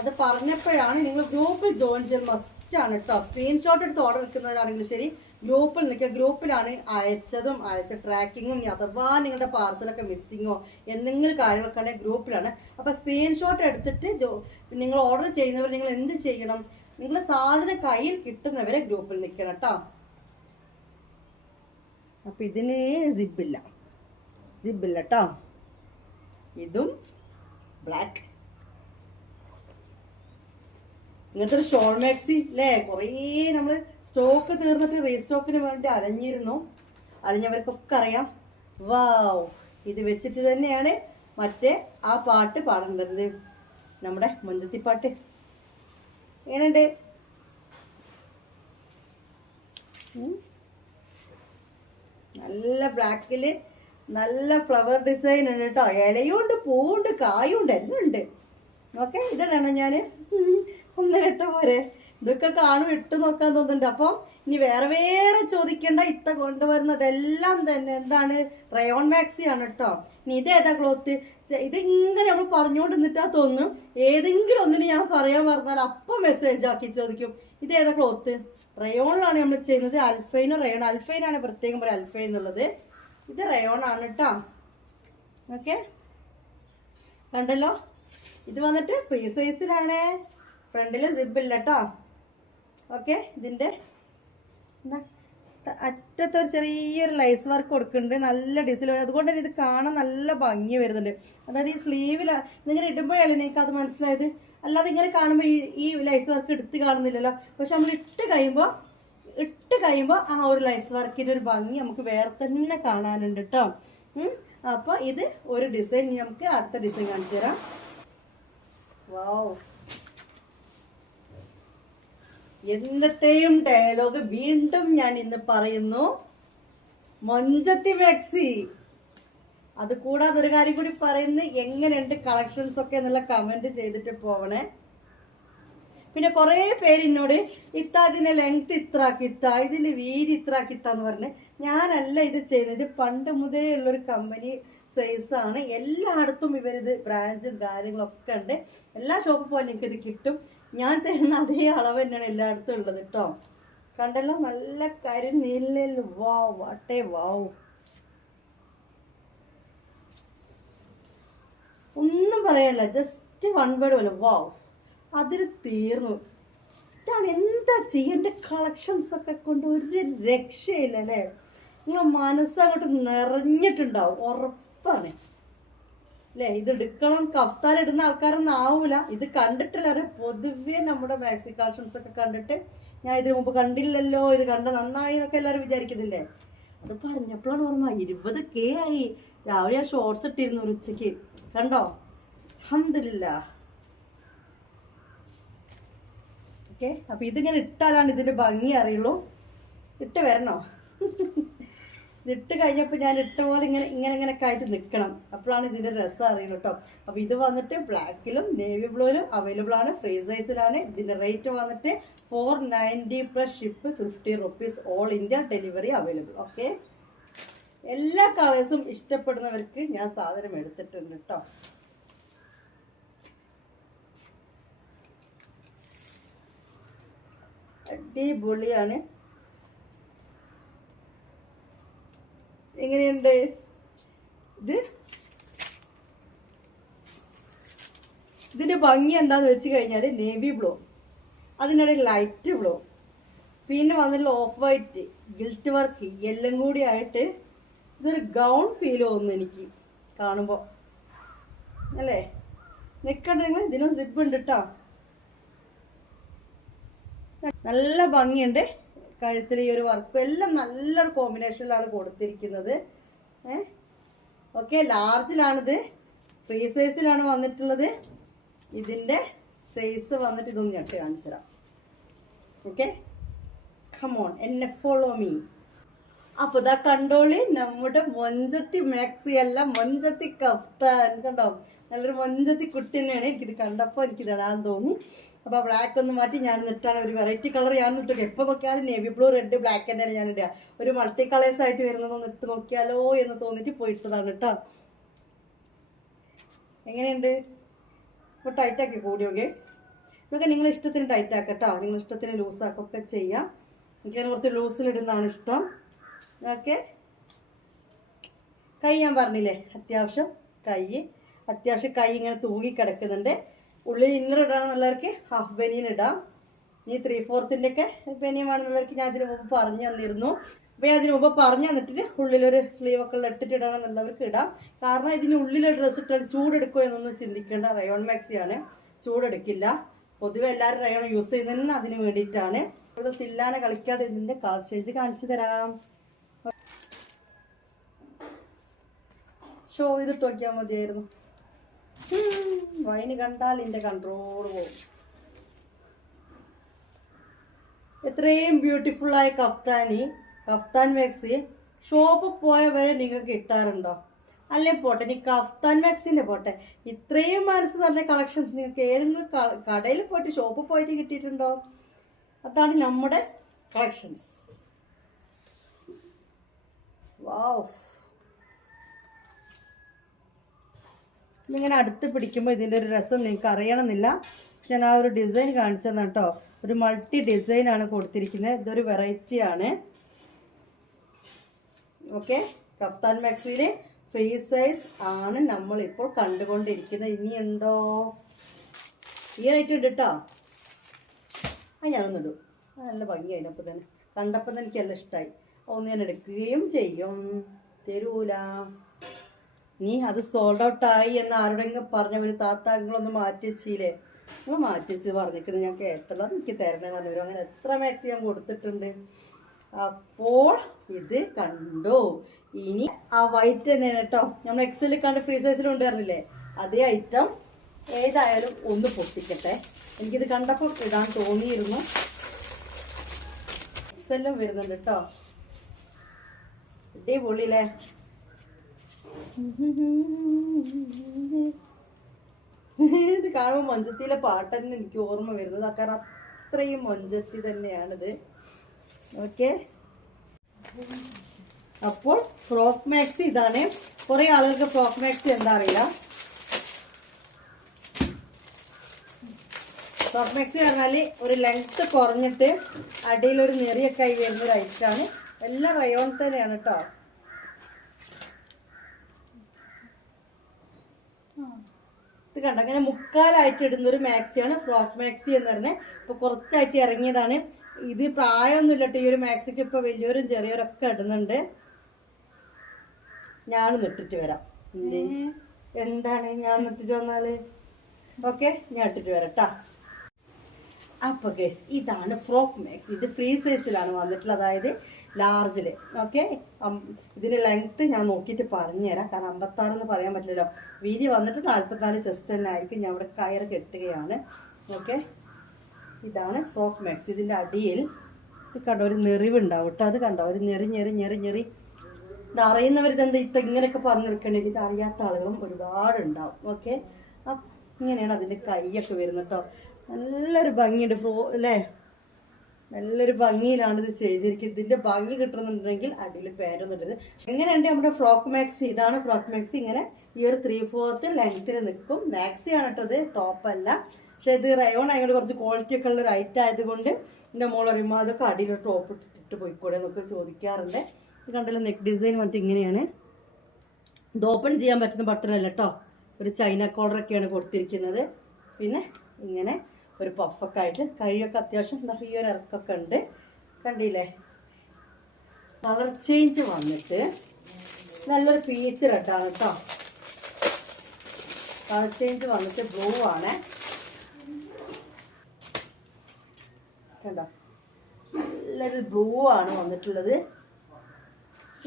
അത് പറഞ്ഞപ്പോഴാണ്. നിങ്ങൾ ഗ്രൂപ്പിൽ ജോയിൻ ചെയ്യാൻ മസ്റ്റാണ് കേട്ടോ. സ്ക്രീൻഷോട്ട് എടുത്ത് ഓർഡർ എടുക്കുന്നവരാണെങ്കിലും ശരി, ഗ്രൂപ്പിൽ നിൽക്കുക. ഗ്രൂപ്പിലാണ് അയച്ച ട്രാക്കിങ്ങും. അഥവാ നിങ്ങളുടെ പാർസലൊക്കെ മിസ്സിങ്ങോ എന്തെങ്കിലും കാര്യങ്ങളൊക്കെ ഉണ്ടെങ്കിൽ ഗ്രൂപ്പിലാണ്. അപ്പോൾ സ്ക്രീൻഷോട്ട് എടുത്തിട്ട് നിങ്ങൾ ഓർഡർ ചെയ്യുന്നവർ നിങ്ങൾ എന്ത് ചെയ്യണം? നിങ്ങൾ സാധനം കയ്യിൽ കിട്ടുന്നവരെ ഗ്രൂപ്പിൽ നിൽക്കണം കേട്ടോ. അപ്പം ഇതിന് സിബില്ല കേട്ടോ. ഇതും ബ്ലാക്ക്. ഇങ്ങനത്തെ ഒരു ഷോൾ മാക്സി അല്ലേ? കുറേ നമ്മൾ സ്റ്റോക്ക് തീർന്നിട്ട് റീസ്റ്റോക്കിന് വേണ്ടി അലഞ്ഞവർക്കൊക്കെ അറിയാം. വാവ്, ഇത് വെച്ചിട്ട് തന്നെയാണ് മറ്റേ ആ പാട്ട് പാടേണ്ടത്, നമ്മുടെ മൊഞ്ചത്തി പാട്ട്. എങ്ങനെയുണ്ട്? നല്ല ബ്ലാക്കിൽ നല്ല ഫ്ലവർ ഡിസൈൻ ഉണ്ട് കേട്ടോ. ഇലയുണ്ട്, പൂവുണ്ട്, കായുണ്ട്, എല്ലാം ഉണ്ട്. ഓക്കെ, ഇതാണ് ഞാൻ 1 പോരെ. ഇതൊക്കെ കാണും ഇട്ട് നോക്കാൻ തോന്നുന്നുണ്ട്. അപ്പം ഇനി വേറെ ചോദിക്കേണ്ട. ഇത്ത കൊണ്ടുവരുന്നതെല്ലാം തന്നെ എന്താണ്? റയോൺ മാക്സി ആണ് കേട്ടോ. ഇനി ഇതേതാ ക്ലോത്ത്? ഇതിങ്ങനെ നമ്മൾ പറഞ്ഞുകൊണ്ട് നിന്നിട്ടാ തോന്നും. ഏതെങ്കിലും ഒന്നിന് ഞാൻ പറയാൻ പറഞ്ഞാൽ അപ്പം മെസ്സേജ് ആക്കി ചോദിക്കും, ഇതേതാ ക്ലോത്ത്? റയോണിലാണ് നമ്മൾ ചെയ്യുന്നത്. അൽഫൈനും റയോൺ. അൽഫൈനാണ് പ്രത്യേകം പറയാം, അൽഫൈൻ എന്നുള്ളത്. ഇത് റയോൺ ആണ് കേട്ടോ. ഓക്കെ, കണ്ടല്ലോ? ഇത് വന്നിട്ട് ഫ്രീ സൈസിലാണ്. ഫ്രണ്ടിൽ സിബില്ല കേട്ടോ. ഓക്കെ, ഇതിൻ്റെ അറ്റത്തൊരു ചെറിയൊരു ലൈസ് വർക്ക് കൊടുക്കുന്നുണ്ട്. നല്ല ഡിസൈൻ. അതുകൊണ്ട് തന്നെ ഇത് കാണാൻ നല്ല ഭംഗി വരുന്നുണ്ട്. അതായത് ഈ സ്ലീവിൽ ഇതിങ്ങനെ ഇടുമ്പോഴല്ലേ എനിക്ക് അത് മനസ്സിലായത്. അല്ലാതെ ഇങ്ങനെ കാണുമ്പോൾ ഈ ലൈസ് വർക്ക് എടുത്ത് കാണുന്നില്ലല്ലോ. പക്ഷെ നമ്മൾ ഇട്ട് കഴിയുമ്പോൾ ആ ഒരു ലൈസ് വർക്കിൻ്റെ ഒരു ഭംഗി നമുക്ക് വേറെ തന്നെ കാണാനുണ്ട് കേട്ടോ. അപ്പോൾ ഇത് ഒരു ഡിസൈൻ. നമുക്ക് അടുത്ത ഡിസൈൻ കാണിച്ചു തരാം. വാവ്, എന്നത്തെയും ഡയലോഗ് വീണ്ടും ഞാൻ ഇന്ന് പറയുന്നു, മൊഞ്ചത്തി മാക്സി. അത് കൂടാതെ ഒരു കാര്യം കൂടി പറയുന്നത്, എങ്ങനെയുണ്ട് കളക്ഷൻസ് ഒക്കെ എന്നുള്ള കമന്റ് ചെയ്തിട്ട് പോവണേ. പിന്നെ കുറേ പേര് എന്നോട് ഇതിന്റെ ലെങ്ത് ഇത്രാക്കിത്ത, ഇതിന്റെ വീതി ഇത്രാക്കിത്താന്ന് പറഞ്ഞ്. ഞാനല്ല ഇത് ചെയ്യുന്നത്. ഇത് പണ്ട് മുതലേ ഉള്ളൊരു കമ്പനി സൈസാണ്. എല്ലായിടത്തും ഇവരിത് ബ്രാഞ്ചും കാര്യങ്ങളൊക്കെ ഉണ്ട്. എല്ലാ ഷോപ്പിൽ പോയാലും എനിക്കിത് കിട്ടും. ഞാൻ തരുന്ന അതേ അളവ് തന്നെയാണ് എല്ലായിടത്തും ഉള്ളത് കേട്ടോ. കണ്ടല്ലോ? നല്ല കരിനീലിൽ. വാവ്, വാട്ടേ വാവ്. ഒന്നും പറയാനില്ല, ജസ്റ്റ് 1 വേർഡ് പോലെ വാവ്. അതിന് തീർന്നു. ഇതാണ് എന്താ ചെയ്യേണ്ട. കളക്ഷൻസ് ഒക്കെ കൊണ്ട് ഒരു രക്ഷയില്ല അല്ലേ? നിങ്ങൾ മനസ്സങ്ങോട്ട് നിറഞ്ഞിട്ടുണ്ടാവും, ഉറപ്പാണ് അല്ലേ? ഇത് എടുക്കണം. കഫ്താൻ ഇടുന്ന ആൾക്കാരൊന്നും ആവൂല. ഇത് കണ്ടിട്ടില്ല. പൊതുവെ നമ്മുടെ മാക്സി കളക്ഷൻസ് ഒക്കെ കണ്ടിട്ട്, ഞാൻ ഇതിനു മുമ്പ് കണ്ടില്ലല്ലോ, ഇത് കണ്ട നന്നായി എന്നൊക്കെ എല്ലാവരും വിചാരിക്കുന്നില്ലേ? അത് പറഞ്ഞപ്പോഴാണ് ഓർമ്മ 20K ആയി. രാവിലെ ഞാൻ ഷോർട്സ് ഇട്ടിരുന്നു ഒരു ഉച്ചയ്ക്ക്. കണ്ടോ? അൽഹംദുലില്ലാ. ഓക്കെ, അപ്പം ഇതിങ്ങനെ ഇട്ടാലാണ് ഇതിൻ്റെ ഭംഗി അറിയുള്ളൂ. ഇട്ട് വരണോ? ഇതിട്ട് കഴിഞ്ഞപ്പോൾ ഞാൻ ഇട്ട പോലെ ഇങ്ങനെ ആയിട്ട് നിൽക്കണം. അപ്പോഴാണ് ഇതിൻ്റെ രസം അറിയുള്ളൂ കേട്ടോ. അപ്പോൾ ഇത് വന്നിട്ട് ബ്ലാക്കിലും നേവി ബ്ലൂയിലും അവൈലബിൾ ആണ്. ഫ്രീ സൈസിലാണ്. ഇതിൻ്റെ റേറ്റ് വന്നിട്ട് 490 plus ship, 50 rupees. All India delivery available. Okay, എല്ലാ കളേഴ്സും ഇഷ്ടപ്പെടുന്നവർക്ക് ഞാൻ സാധനം എടുത്തിട്ടുണ്ട് കേട്ടോ. അടിപൊളിയാണ്. എങ്ങനെയുണ്ട് ഇത്? ഇതിന്റെ ഭംഗി എന്താന്ന് വെച്ച് കഴിഞ്ഞാൽ നേവി ബ്ലൂ, അതിനിടയിൽ ലൈറ്റ് ബ്ലൂ, പിന്നെ വന്നിട്ടുള്ള ഓഫ് വൈറ്റ്, ഗിൽറ്റ് വർക്ക് എല്ലാം കൂടി ആയിട്ട് ഇതൊരു ഗൗൺ ഫീൽ തോന്നുന്നു എനിക്ക് കാണുമ്പോൾ അല്ലേ. നിൽക്കണ്ടെങ്കിൽ ഇതിനും സിബ് ഉണ്ട് കേട്ടോ. നല്ല ഭംഗിയുണ്ട്. കഴുത്തിൽ ഈ ഒരു വർക്കും എല്ലാം നല്ലൊരു കോമ്പിനേഷനിലാണ് കൊടുത്തിരിക്കുന്നത്. ഓക്കെ, ലാർജിലാണിത്, ഫ്രീ സൈസിലാണ് വന്നിട്ടുള്ളത്. ഇതിൻ്റെ സൈസ് വന്നിട്ട് ഇതൊന്ന് ഞെട്ടി കാണിച്ചു തരാം. ഓക്കെ, കമോൺ, എന്നെ ഫോളോ മീ. അപ്പൊ ഇതാ കണ്ടോളി, നമ്മുടെ മൊഞ്ചത്തി മാക്സി അല്ല, മൊഞ്ചത്തി കഫ്താൻ. കണ്ടോ, നല്ലൊരു മൊഞ്ചത്തി കുട്ടി തന്നെയാണ്. എനിക്കിത് കണ്ടപ്പോൾ എനിക്കിത് ഇടാൻ തോന്നി. അപ്പോൾ ബ്ലാക്ക് ഒന്ന് മാറ്റി ഞാൻ ഇട്ടാണ് ഒരു വെറൈറ്റി കളർ ഞാൻ ഇട്ടു. എപ്പോൾ നോക്കിയാലും നേവി ബ്ലൂ, റെഡ്, ബ്ലാക്ക് തന്നെയാണ് ഞാൻ ഇടുക. ഒരു മൾട്ടി കളേഴ്സ് ആയിട്ട് വരുന്നതൊന്ന് ഇട്ട് നോക്കിയാലോ എന്ന് തോന്നിയിട്ട് പോയിട്ടതാണ് കേട്ടോ. എങ്ങനെയുണ്ട്? ഇപ്പോൾ ടൈറ്റാക്കി കൂടിയോ ഗേസ്? ഇതൊക്കെ നിങ്ങൾ ഇഷ്ടത്തിന് ടൈറ്റ് ആക്കട്ടോ, നിങ്ങൾ ഇഷ്ടത്തിന് ലൂസാക്കൊക്കെ ചെയ്യാം. എനിക്കതിന് കുറച്ച് ലൂസിലിടുന്നതാണ് ഇഷ്ടം. ഓക്കെ, കൈ ഞാൻ പറഞ്ഞില്ലേ, അത്യാവശ്യം കൈ ഇങ്ങനെ തൂങ്ങി കിടക്കുന്നുണ്ട്. ഉള്ളിൽ ഇന്നർ ഇടാണെന്നുള്ളവർക്ക് ഹാഫ് ബനിയൻ ഇടാം. ഈ 3/4 ഒക്കെ ബനിയൻ വേണമെന്നുള്ളവർക്ക് ഞാൻ അതിന് മുമ്പ് പറഞ്ഞു തന്നിരുന്നു. അപ്പോൾ ഞാൻ അതിന് മുമ്പ് പറഞ്ഞു തന്നിട്ട് ഉള്ളിലൊരു സ്ലീവൊക്കെ ഇട്ടിട്ട് ഇടണമെന്നുള്ളവർക്ക് ഇടാം. കാരണം ഇതിന് ഉള്ളിലെ ഡ്രസ്സ് ഇട്ടാൽ ചൂടെടുക്കുമോ എന്നൊന്നും ചിന്തിക്കേണ്ട. റയോൺ മാക്സിയാണ്, ചൂടെടുക്കില്ല. പൊതുവെ എല്ലാവരും റയോൺ യൂസ് ചെയ്യുന്നതിന് അതിന് വേണ്ടിയിട്ടാണ്. ഇവിടെ തില്ലാനെ കളിക്കാതെ ഇതിൻ്റെ കളർ ചേഞ്ച് കാണിച്ചു തരാം. ഷോ ചെയ്തിട്ട് നോക്കിയാൽ മതിയായിരുന്നു. വൈന് കണ്ടാൽ ഇതിൻ്റെ കൺട്രോൾ പോകും. എത്രയും ബ്യൂട്ടിഫുള്ളായ കഫ്താൻ മാക്സി ഷോപ്പിൽ പോയ വരെ നിങ്ങൾക്ക് കിട്ടാറുണ്ടോ? അല്ലേ പോട്ടെ, ഇനി കഫ്താൻ മാക്സിൻ്റെ പോട്ടെ, ഇത്രയും മനസ്സ് നല്ല കളക്ഷൻസ് നിങ്ങൾക്ക് ഏതെങ്കിലും കടയിൽ പോയിട്ട് ഷോപ്പിൽ പോയിട്ട് കിട്ടിയിട്ടുണ്ടോ? അതാണ് നമ്മുടെ കളക്ഷൻസ്. വാവ്, ഇങ്ങനെ അടുത്ത് പിടിക്കുമ്പോൾ ഇതിൻ്റെ ഒരു രസം നിങ്ങൾക്ക് അറിയണമെന്നില്ല. പക്ഷെ ഞാൻ ആ ഒരു ഡിസൈൻ കാണിച്ചു തന്നെ കേട്ടോ. ഒരു മൾട്ടി ഡിസൈനാണ് കൊടുത്തിരിക്കുന്നത്. ഇതൊരു വെറൈറ്റി ആണ്. ഓക്കെ, കഫ്താൻ മാക്സിയിൽ ഫ്രീ സൈസ് ആണ് നമ്മളിപ്പോൾ കണ്ടുകൊണ്ടിരിക്കുന്നത്. ഇനിയുണ്ടോ? ഈ റേറ്റ് ഉണ്ട് കേട്ടോ. ഞാനൊന്നിടും, നല്ല ഭംഗിയായി. അപ്പോൾ തന്നെ കണ്ടപ്പോൾ തന്നെ എനിക്ക് എല്ലാം ഇഷ്ടമായി. ഒന്ന് ഞാൻ എടുക്കുകയും ചെയ്യും. തരൂല. നീ അത് സോൾഡ് ഔട്ടായി എന്ന് ആരുടെങ്കിലും പറഞ്ഞവർ താത്താങ്ങളൊന്ന് മാറ്റി വെച്ചില്ലേ? നമ്മൾ മാറ്റി വെച്ച് പറഞ്ഞിരിക്കുന്നത് ഞാൻ കേട്ടല്ലോ. അത് എനിക്ക് തരണമെന്ന് പറഞ്ഞു. അങ്ങനെ എത്ര മാക്സി ഞാൻ കൊടുത്തിട്ടുണ്ട്. അപ്പോൾ ഇത് കണ്ടോ. ഇനി ആ വൈറ്റ് തന്നെയാണ് കേട്ടോ. നമ്മൾ എക്സലിൽ കണ്ട് ഫ്രീ സൈസിൽ കൊണ്ടുവരുന്നില്ലേ, അതേ ഐറ്റം ഏതായാലും ഒന്ന് പൊട്ടിക്കട്ടെ. എനിക്കിത് കണ്ടപ്പോൾ ഇടാൻ തോന്നിയിരുന്നു. എക്സെല്ലും വരുന്നുണ്ട് കേട്ടോ. അടിപൊളിയല്ലേ? ഇത് കാണുമ്പോൾ മൊഞ്ചത്തിയിലെ പാട്ട് തന്നെ എനിക്ക് ഓർമ്മ വരുന്നത്. കാരണം അത്രയും മൊഞ്ചത്തി തന്നെയാണിത്. ഓക്കെ, അപ്പോൾ ഫ്രോക്ക് മാക്സി ഇതാണ്. കുറേ ആളുകൾക്ക് ഫ്രോക്ക് മാക്സി എന്താ അറിയില്ല. ഫ്രോക്ക് മാക്സി പറഞ്ഞാൽ ഒരു ലെങ്ത്ത് കുറഞ്ഞിട്ട് അടിയിലൊരു നെറിയൊക്കെ ആയി വരുന്നൊരു ഐറ്റാണ്. എല്ലാം റയോൺ തന്നെയാണ് കേട്ടോ. ഇത് കണ്ട, അങ്ങനെ മുക്കാലായിട്ട് ഇടുന്നൊരു മാക്സിയാണ് ഫ്രോക്ക് മാക്സി എന്ന് പറഞ്ഞത്. ഇപ്പോൾ കുറച്ചായിട്ട് ഇറങ്ങിയതാണ്. ഇത് പ്രായമൊന്നുമില്ല കേട്ടോ ഈ ഒരു മാക്സിക്ക്. ഇപ്പോൾ വലിയവരും ചെറിയവരൊക്കെ ഇടുന്നുണ്ട്. ഞാനൊന്ന് ഇട്ടിട്ട് വരാം. എന്താണ് ഞാൻ ഇട്ടിട്ട് വന്നാൽ? ഓക്കെ, ഞാൻ ഇട്ടിട്ട് വരാം കേട്ടോ. അപ്പോൾ ഗൈസ്, ഇതാണ് ഫ്രോക്ക് മാക്സി. ഇത് ഫ്രീ സൈസിലാണ് വന്നിട്ടുള്ളത്, അതായത് ലാർജിൽ. ഓക്കെ, ഇതിൻ്റെ ലെങ്ത്ത് ഞാൻ നോക്കിയിട്ട് പറഞ്ഞുതരാം. കാരണം 56 എന്ന് പറയാൻ പറ്റില്ലല്ലോ. വീതി വന്നിട്ട് 44 ചെസ്റ്റ് തന്നെ ആയിരിക്കും. ഞാൻ ഇവിടെ കയറ് കെട്ടുകയാണ്. ഓക്കെ, ഇതാണ് ഫ്രോക്ക് മാക്സി. ഇതിൻ്റെ അടിയിൽ ഇത് കണ്ടോ ഒരു നെറിവുണ്ടാവും കേട്ടോ. അത് കണ്ടോ ഒരു ഞെറി. ഇത് അറിയുന്നവരിതെന്താ ഇങ്ങനെയൊക്കെ പറഞ്ഞു കൊടുക്കേണ്ടത്. ഇത് അറിയാത്ത ആളുകളും ഒരുപാടുണ്ടാവും. ഓക്കെ, അപ്പം ഇങ്ങനെയാണ് അതിൻ്റെ കൈയൊക്കെ വരുന്നത് കേട്ടോ. നല്ലൊരു ഭംഗിയുണ്ട് അല്ലേ? നല്ലൊരു ഭംഗിയിലാണ് ഇത് ചെയ്തിരിക്കുന്നത്. ഇതിൻ്റെ ഭംഗി കിട്ടുന്നുണ്ടെങ്കിൽ അടിയിൽ പേരൊന്നിട്ടത്. എങ്ങനെയുണ്ട് നമ്മുടെ ഫ്രോക്ക് മാക്സി? ഇതാണ് ഫ്രോക്ക് മാക്സി. ഇങ്ങനെ ഈ ഒരു 3/4 ലെങ്ത്തിന് നിൽക്കും. മാക്സി ആണ് കേട്ടത്, ടോപ്പല്ല. പക്ഷെ ഇത് റയോൺ ആയതുകൊണ്ട് കുറച്ച് ക്വാളിറ്റി ഒക്കെ ഉള്ള ഒരു ഐറ്റം ആയതുകൊണ്ട് എൻ്റെ മോൾ പറയുമ്പോൾ അതൊക്കെ അടിയിൽ ടോപ്പ് ഇട്ടിട്ട് പോയിക്കൂടെ എന്നൊക്കെ ചോദിക്കാറുണ്ട്. ഇത് കണ്ടല്ലോ നെക്ക് ഡിസൈൻ വന്നിട്ട് ഇങ്ങനെയാണ്. ഇത് ഓപ്പൺ ചെയ്യാൻ പറ്റുന്ന ബട്ടണല്ല കേട്ടോ, ഒരു ചൈന കോളറൊക്കെയാണ് കൊടുത്തിരിക്കുന്നത്. പിന്നെ ഇങ്ങനെ ഒരു പഫൊക്കെ ആയിട്ട് കഴിയൊക്കെ അത്യാവശ്യം ഈ ഒരു ഇറക്കൊക്കെ ഉണ്ട്, കണ്ടില്ലേ. കളർ ചേഞ്ച് വന്നിട്ട് നല്ലൊരു പീച്ച് റെഡാണ് കേട്ടോ. കളർ ചേഞ്ച് വന്നിട്ട് ബ്ലൂ ആണ് കണ്ടോ, നല്ലൊരു ബ്ലൂ ആണ് വന്നിട്ടുള്ളത്.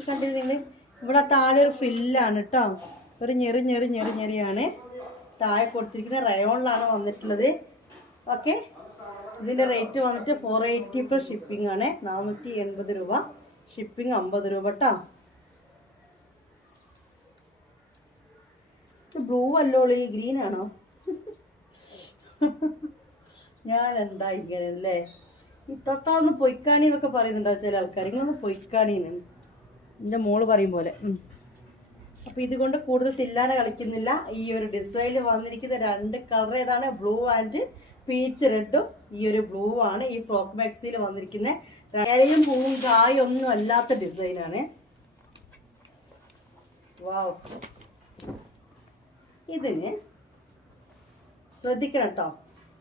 കണ്ടില്ലെങ്കിൽ ഇവിടെ താഴെ ഒരു ഫ്രില്ലാണ് കേട്ടോ, ഒരു ഞെറിയാണ് താഴെ കൊടുത്തിരിക്കുന്നത്. റയോണിലാണ് വന്നിട്ടുള്ളത്. ഓക്കെ, ഇതിൻ്റെ റേറ്റ് വന്നിട്ട് 480 പ്ലസ് ഷിപ്പിംഗ് ആണ്, 480 രൂപ. ഷിപ്പിംഗ് 50 രൂപ കേട്ടോ. ബ്ലൂ അല്ലോളി, ഗ്രീൻ ആണോ? ഞാൻ എന്താ ഇങ്ങനെ അല്ലേ, ഇത്തൊന്ന് പൊയ്ക്കാണി എന്നൊക്കെ പറയുന്നുണ്ടാവും ചില ആൾക്കാർ. ഇങ്ങനെ പൊയ്ക്കാണിന്ന് എൻ്റെ മോള് പറയും പോലെ. അപ്പോൾ ഇതുകൊണ്ട് കൂടുതൽ തില്ലാനെ കളിക്കുന്നില്ല. ഈ ഒരു ഡിസൈനിൽ വന്നിരിക്കുന്ന 2 കളർ ഏതാണ്, ബ്ലൂ ആൻഡ് പീച്ച് റെഡും. ഈ ഒരു ബ്ലൂ ആണ് ഈ ഫ്രോക്ക് മാക്സിയിൽ വന്നിരിക്കുന്നത്. ഇലയും പൂവും കായും ഒന്നും അല്ലാത്ത ഡിസൈനാണ്. വാവ്, ഇതിന് ശ്രദ്ധിക്കണം കേട്ടോ,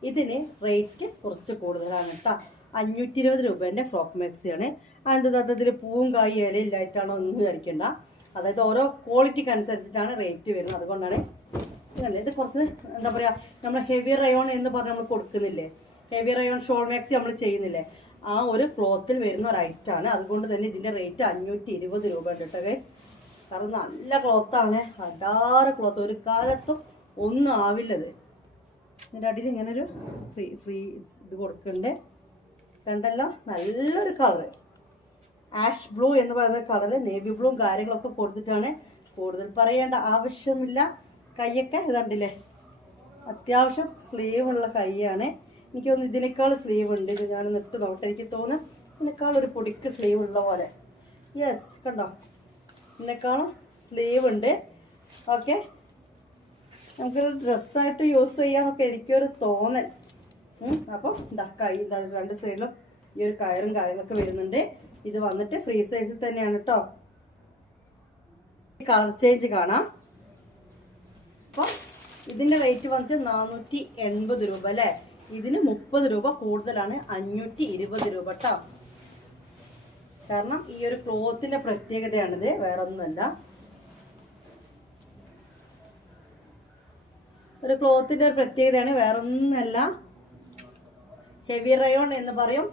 ഇതിന് റേറ്റ് കുറച്ച് കൂടുതലാണ് കേട്ടോ. 520 രൂപേൻ്റെ ഫ്രോക്ക് മാക്സിയാണ്. അതിൻ്റെ അതിൽ പൂവും കായും ഇലയില്ലായിട്ടാണോ ഒന്നും വിചാരിക്കണ്ട. അതായത് ഓരോ ക്വാളിറ്റിക്ക് അനുസരിച്ചിട്ടാണ് റേറ്റ് വരുന്നത്. അതുകൊണ്ടാണ് ഇത് കുറച്ച് എന്താ പറയുക, നമ്മൾ ഹെവി റയോൺ എന്ന് പറഞ്ഞ് നമ്മൾ കൊടുക്കുന്നില്ലേ, ഹെവി റയോൺ ഷോൾ മാക്സി നമ്മൾ ചെയ്യുന്നില്ലേ, ആ ഒരു ക്ലോത്തിൽ വരുന്ന ഒരു ഐറ്റമാണ്. അതുകൊണ്ട് തന്നെ ഇതിൻ്റെ റേറ്റ് 520 രൂപ ഉണ്ട് കേട്ടോ ഗൈസ്. കാരണം നല്ല ക്ലോത്താണ്, അടാറ് ക്ലോത്ത്, ഒരു കാലത്തും ഒന്നും ആവില്ലത്. ഇതിൻ്റെ അടിയിൽ ഇങ്ങനൊരു ഫ്രീ ഇത് കൊടുക്കുന്നുണ്ട്, കണ്ടല്ലോ. നല്ലൊരു കളറ്, ആഷ് ബ്ലൂ എന്ന് പറയുന്ന കളറ്, നേവി ബ്ലൂവും കാര്യങ്ങളൊക്കെ കൊടുത്തിട്ടാണ്. കൂടുതൽ പറയേണ്ട ആവശ്യമില്ല. കൈയൊക്കെ ഇതുണ്ടല്ലേ, അത്യാവശ്യം സ്ലീവുള്ള കൈയാണ്. എനിക്ക് തോന്നുന്നു ഇതിനേക്കാൾ സ്ലീവ് ഉണ്ട്. ഇത് ഞാൻ ഇട്ട് നോട്ടെ, എനിക്ക് തോന്നുന്നു ഇതിനേക്കാൾ ഒരു പൊടിക്ക് സ്ലീവ് ഉള്ള പോലെ. യെസ്, കണ്ടോ, ഇതിനേക്കാളും സ്ലീവ് ഉണ്ട്. ഓക്കെ, നമുക്കൊരു ഡ്രസ്സായിട്ട് യൂസ് ചെയ്യാന്നൊക്കെ എനിക്കൊരു തോന്നൽ. അപ്പോൾ ഇതാ കൈ, ഇതാ 2 സൈഡിലും ഈ ഒരു കയറും കാര്യങ്ങളൊക്കെ വരുന്നുണ്ട്. ഇത് വന്നിട്ട് ഫ്രീ സൈസിൽ തന്നെയാണ് കേട്ടോ. കളർ ചേഞ്ച് കാണാം. അപ്പം ഇതിൻ്റെ റേറ്റ് വന്നിട്ട് 480 രൂപ അല്ലേ. ഇതിന് 30 രൂപ കൂടുതലാണ്, 520 രൂപ കേട്ടോ. കാരണം ഈ ഒരു ക്ലോത്തിന്റെ പ്രത്യേകതയാണിത്, വേറെ ഒന്നുമല്ല. ഒരു ക്ലോത്തിന്റെ ഒരു പ്രത്യേകതയാണ്, വേറെ ഒന്നുമല്ല. ഹെവി റയോൺ എന്ന് പറയും,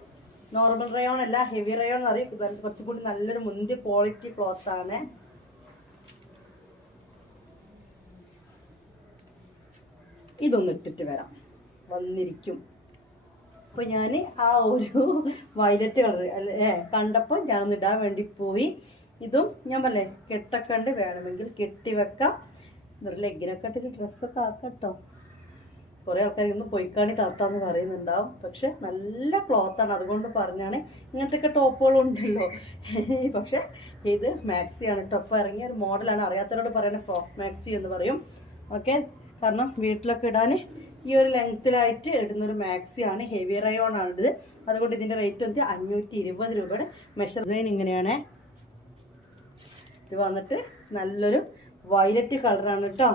നോർമൽ റയോൺ അല്ല, ഹെവി റയോൺ എന്ന് പറയും. കുറച്ചും കൂടി നല്ലൊരു മുന്തിയ ക്വാളിറ്റി ക്ലോത്ത് ആണ്. ഇതൊന്ന് ഇട്ടിട്ട് വരാം, വന്നിരിക്കും. അപ്പോൾ ഞാൻ ആ ഒരു വയലറ്റ് കളർ അല്ലേ കണ്ടപ്പോൾ ഞാനൊന്ന് ഇടാൻ വേണ്ടി പോയി. ഇതും ഞാൻ പറഞ്ഞേ കെട്ടൊക്കെ ഉണ്ട്, വേണമെങ്കിൽ കെട്ടി വെക്കാം. ഒരു ലെഗിനൊക്കെ ഇട്ടിട്ട് ഡ്രസ്സൊക്കെ ആക്കാം കേട്ടോ. കുറേ ആൾക്കാർ ഇന്ന് പൊയ്ക്കാണി താത്താന്ന് പറയുന്നുണ്ടാവും, പക്ഷെ നല്ല ക്ലോത്താണ്, അതുകൊണ്ട് പറഞ്ഞാണ്. ഇങ്ങനത്തെയൊക്കെ ടോപ്പുകളും ഉണ്ടല്ലോ, പക്ഷെ ഇത് മാക്സിയാണ് കേട്ടോ. ഇപ്പോൾ ഇറങ്ങിയ ഒരു മോഡലാണ്, അറിയാത്തവരോട് പറയുന്നത് ഫ്രോക്ക് മാക്സി എന്ന് പറയും. ഓക്കെ, കാരണം വീട്ടിലൊക്കെ ഇടാൻ ഈ ഒരു ലെങ്ത്തിലായിട്ട് ഇടുന്നൊരു മാക്സിയാണ്, ഹെവി റയോൺ ആണിത്. അതുകൊണ്ട് ഇതിൻ്റെ റേറ്റ് വന്നിട്ട് 520 രൂപയുടെ. മെഷർ ഡിസൈൻ ഇങ്ങനെയാണ്. ഇത് വന്നിട്ട് നല്ലൊരു വയലറ്റ് കളറാണ് കേട്ടോ.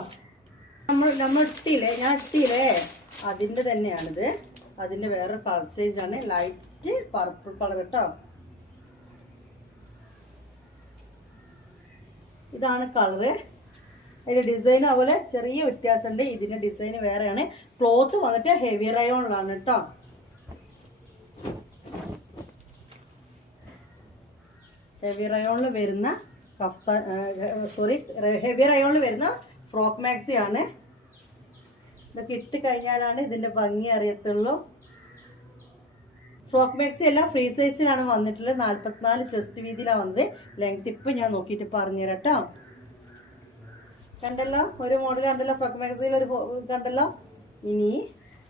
നമ്മൾ ഇട്ടില്ലേ, ഞാൻ ഇട്ടില്ലേ, അതിൻ്റെ തന്നെയാണിത്. അതിൻ്റെ വേറെ കളർ ചേഞ്ചാണ്, ലൈറ്റ് പർപ്പിൾ കളർ കേട്ടോ. ഇതാണ് കളറ്. അതിൻ്റെ ഡിസൈൻ അതുപോലെ ചെറിയ വ്യത്യാസമുണ്ട്. ഇതിൻ്റെ ഡിസൈൻ വേറെയാണ്. ക്ലോത്ത് വന്നിട്ട് ഹെവി റയോണിലാണ് കേട്ടോ. ഹെവി റയോണിൽ വരുന്ന കഫ്താൻ, ഹെവി റയോണിൽ വരുന്ന ഫ്രോക്ക് മാക്സി ആണ്. ഇതൊക്കെ ഇട്ട് കഴിഞ്ഞാലാണ് ഇതിൻ്റെ ഭംഗി അറിയത്തുള്ളൂ. ഫ്രോക്ക് മാക്സി എല്ലാം ഫ്രീ സൈസിലാണ് വന്നിട്ടുള്ളത്. 44 ചെസ്റ്റ് വീതിയിലാണ് വന്നത്. ലെങ്ത് ഇപ്പം ഞാൻ നോക്കിയിട്ട് പറഞ്ഞുതരാം കേട്ടോ. കണ്ടല്ലോ, ഒരു മോഡൽ കണ്ടല്ലോ, ഫ്രോക്ക് മാക്സിയിൽ ഒരു കണ്ടല്ലോ. ഇനി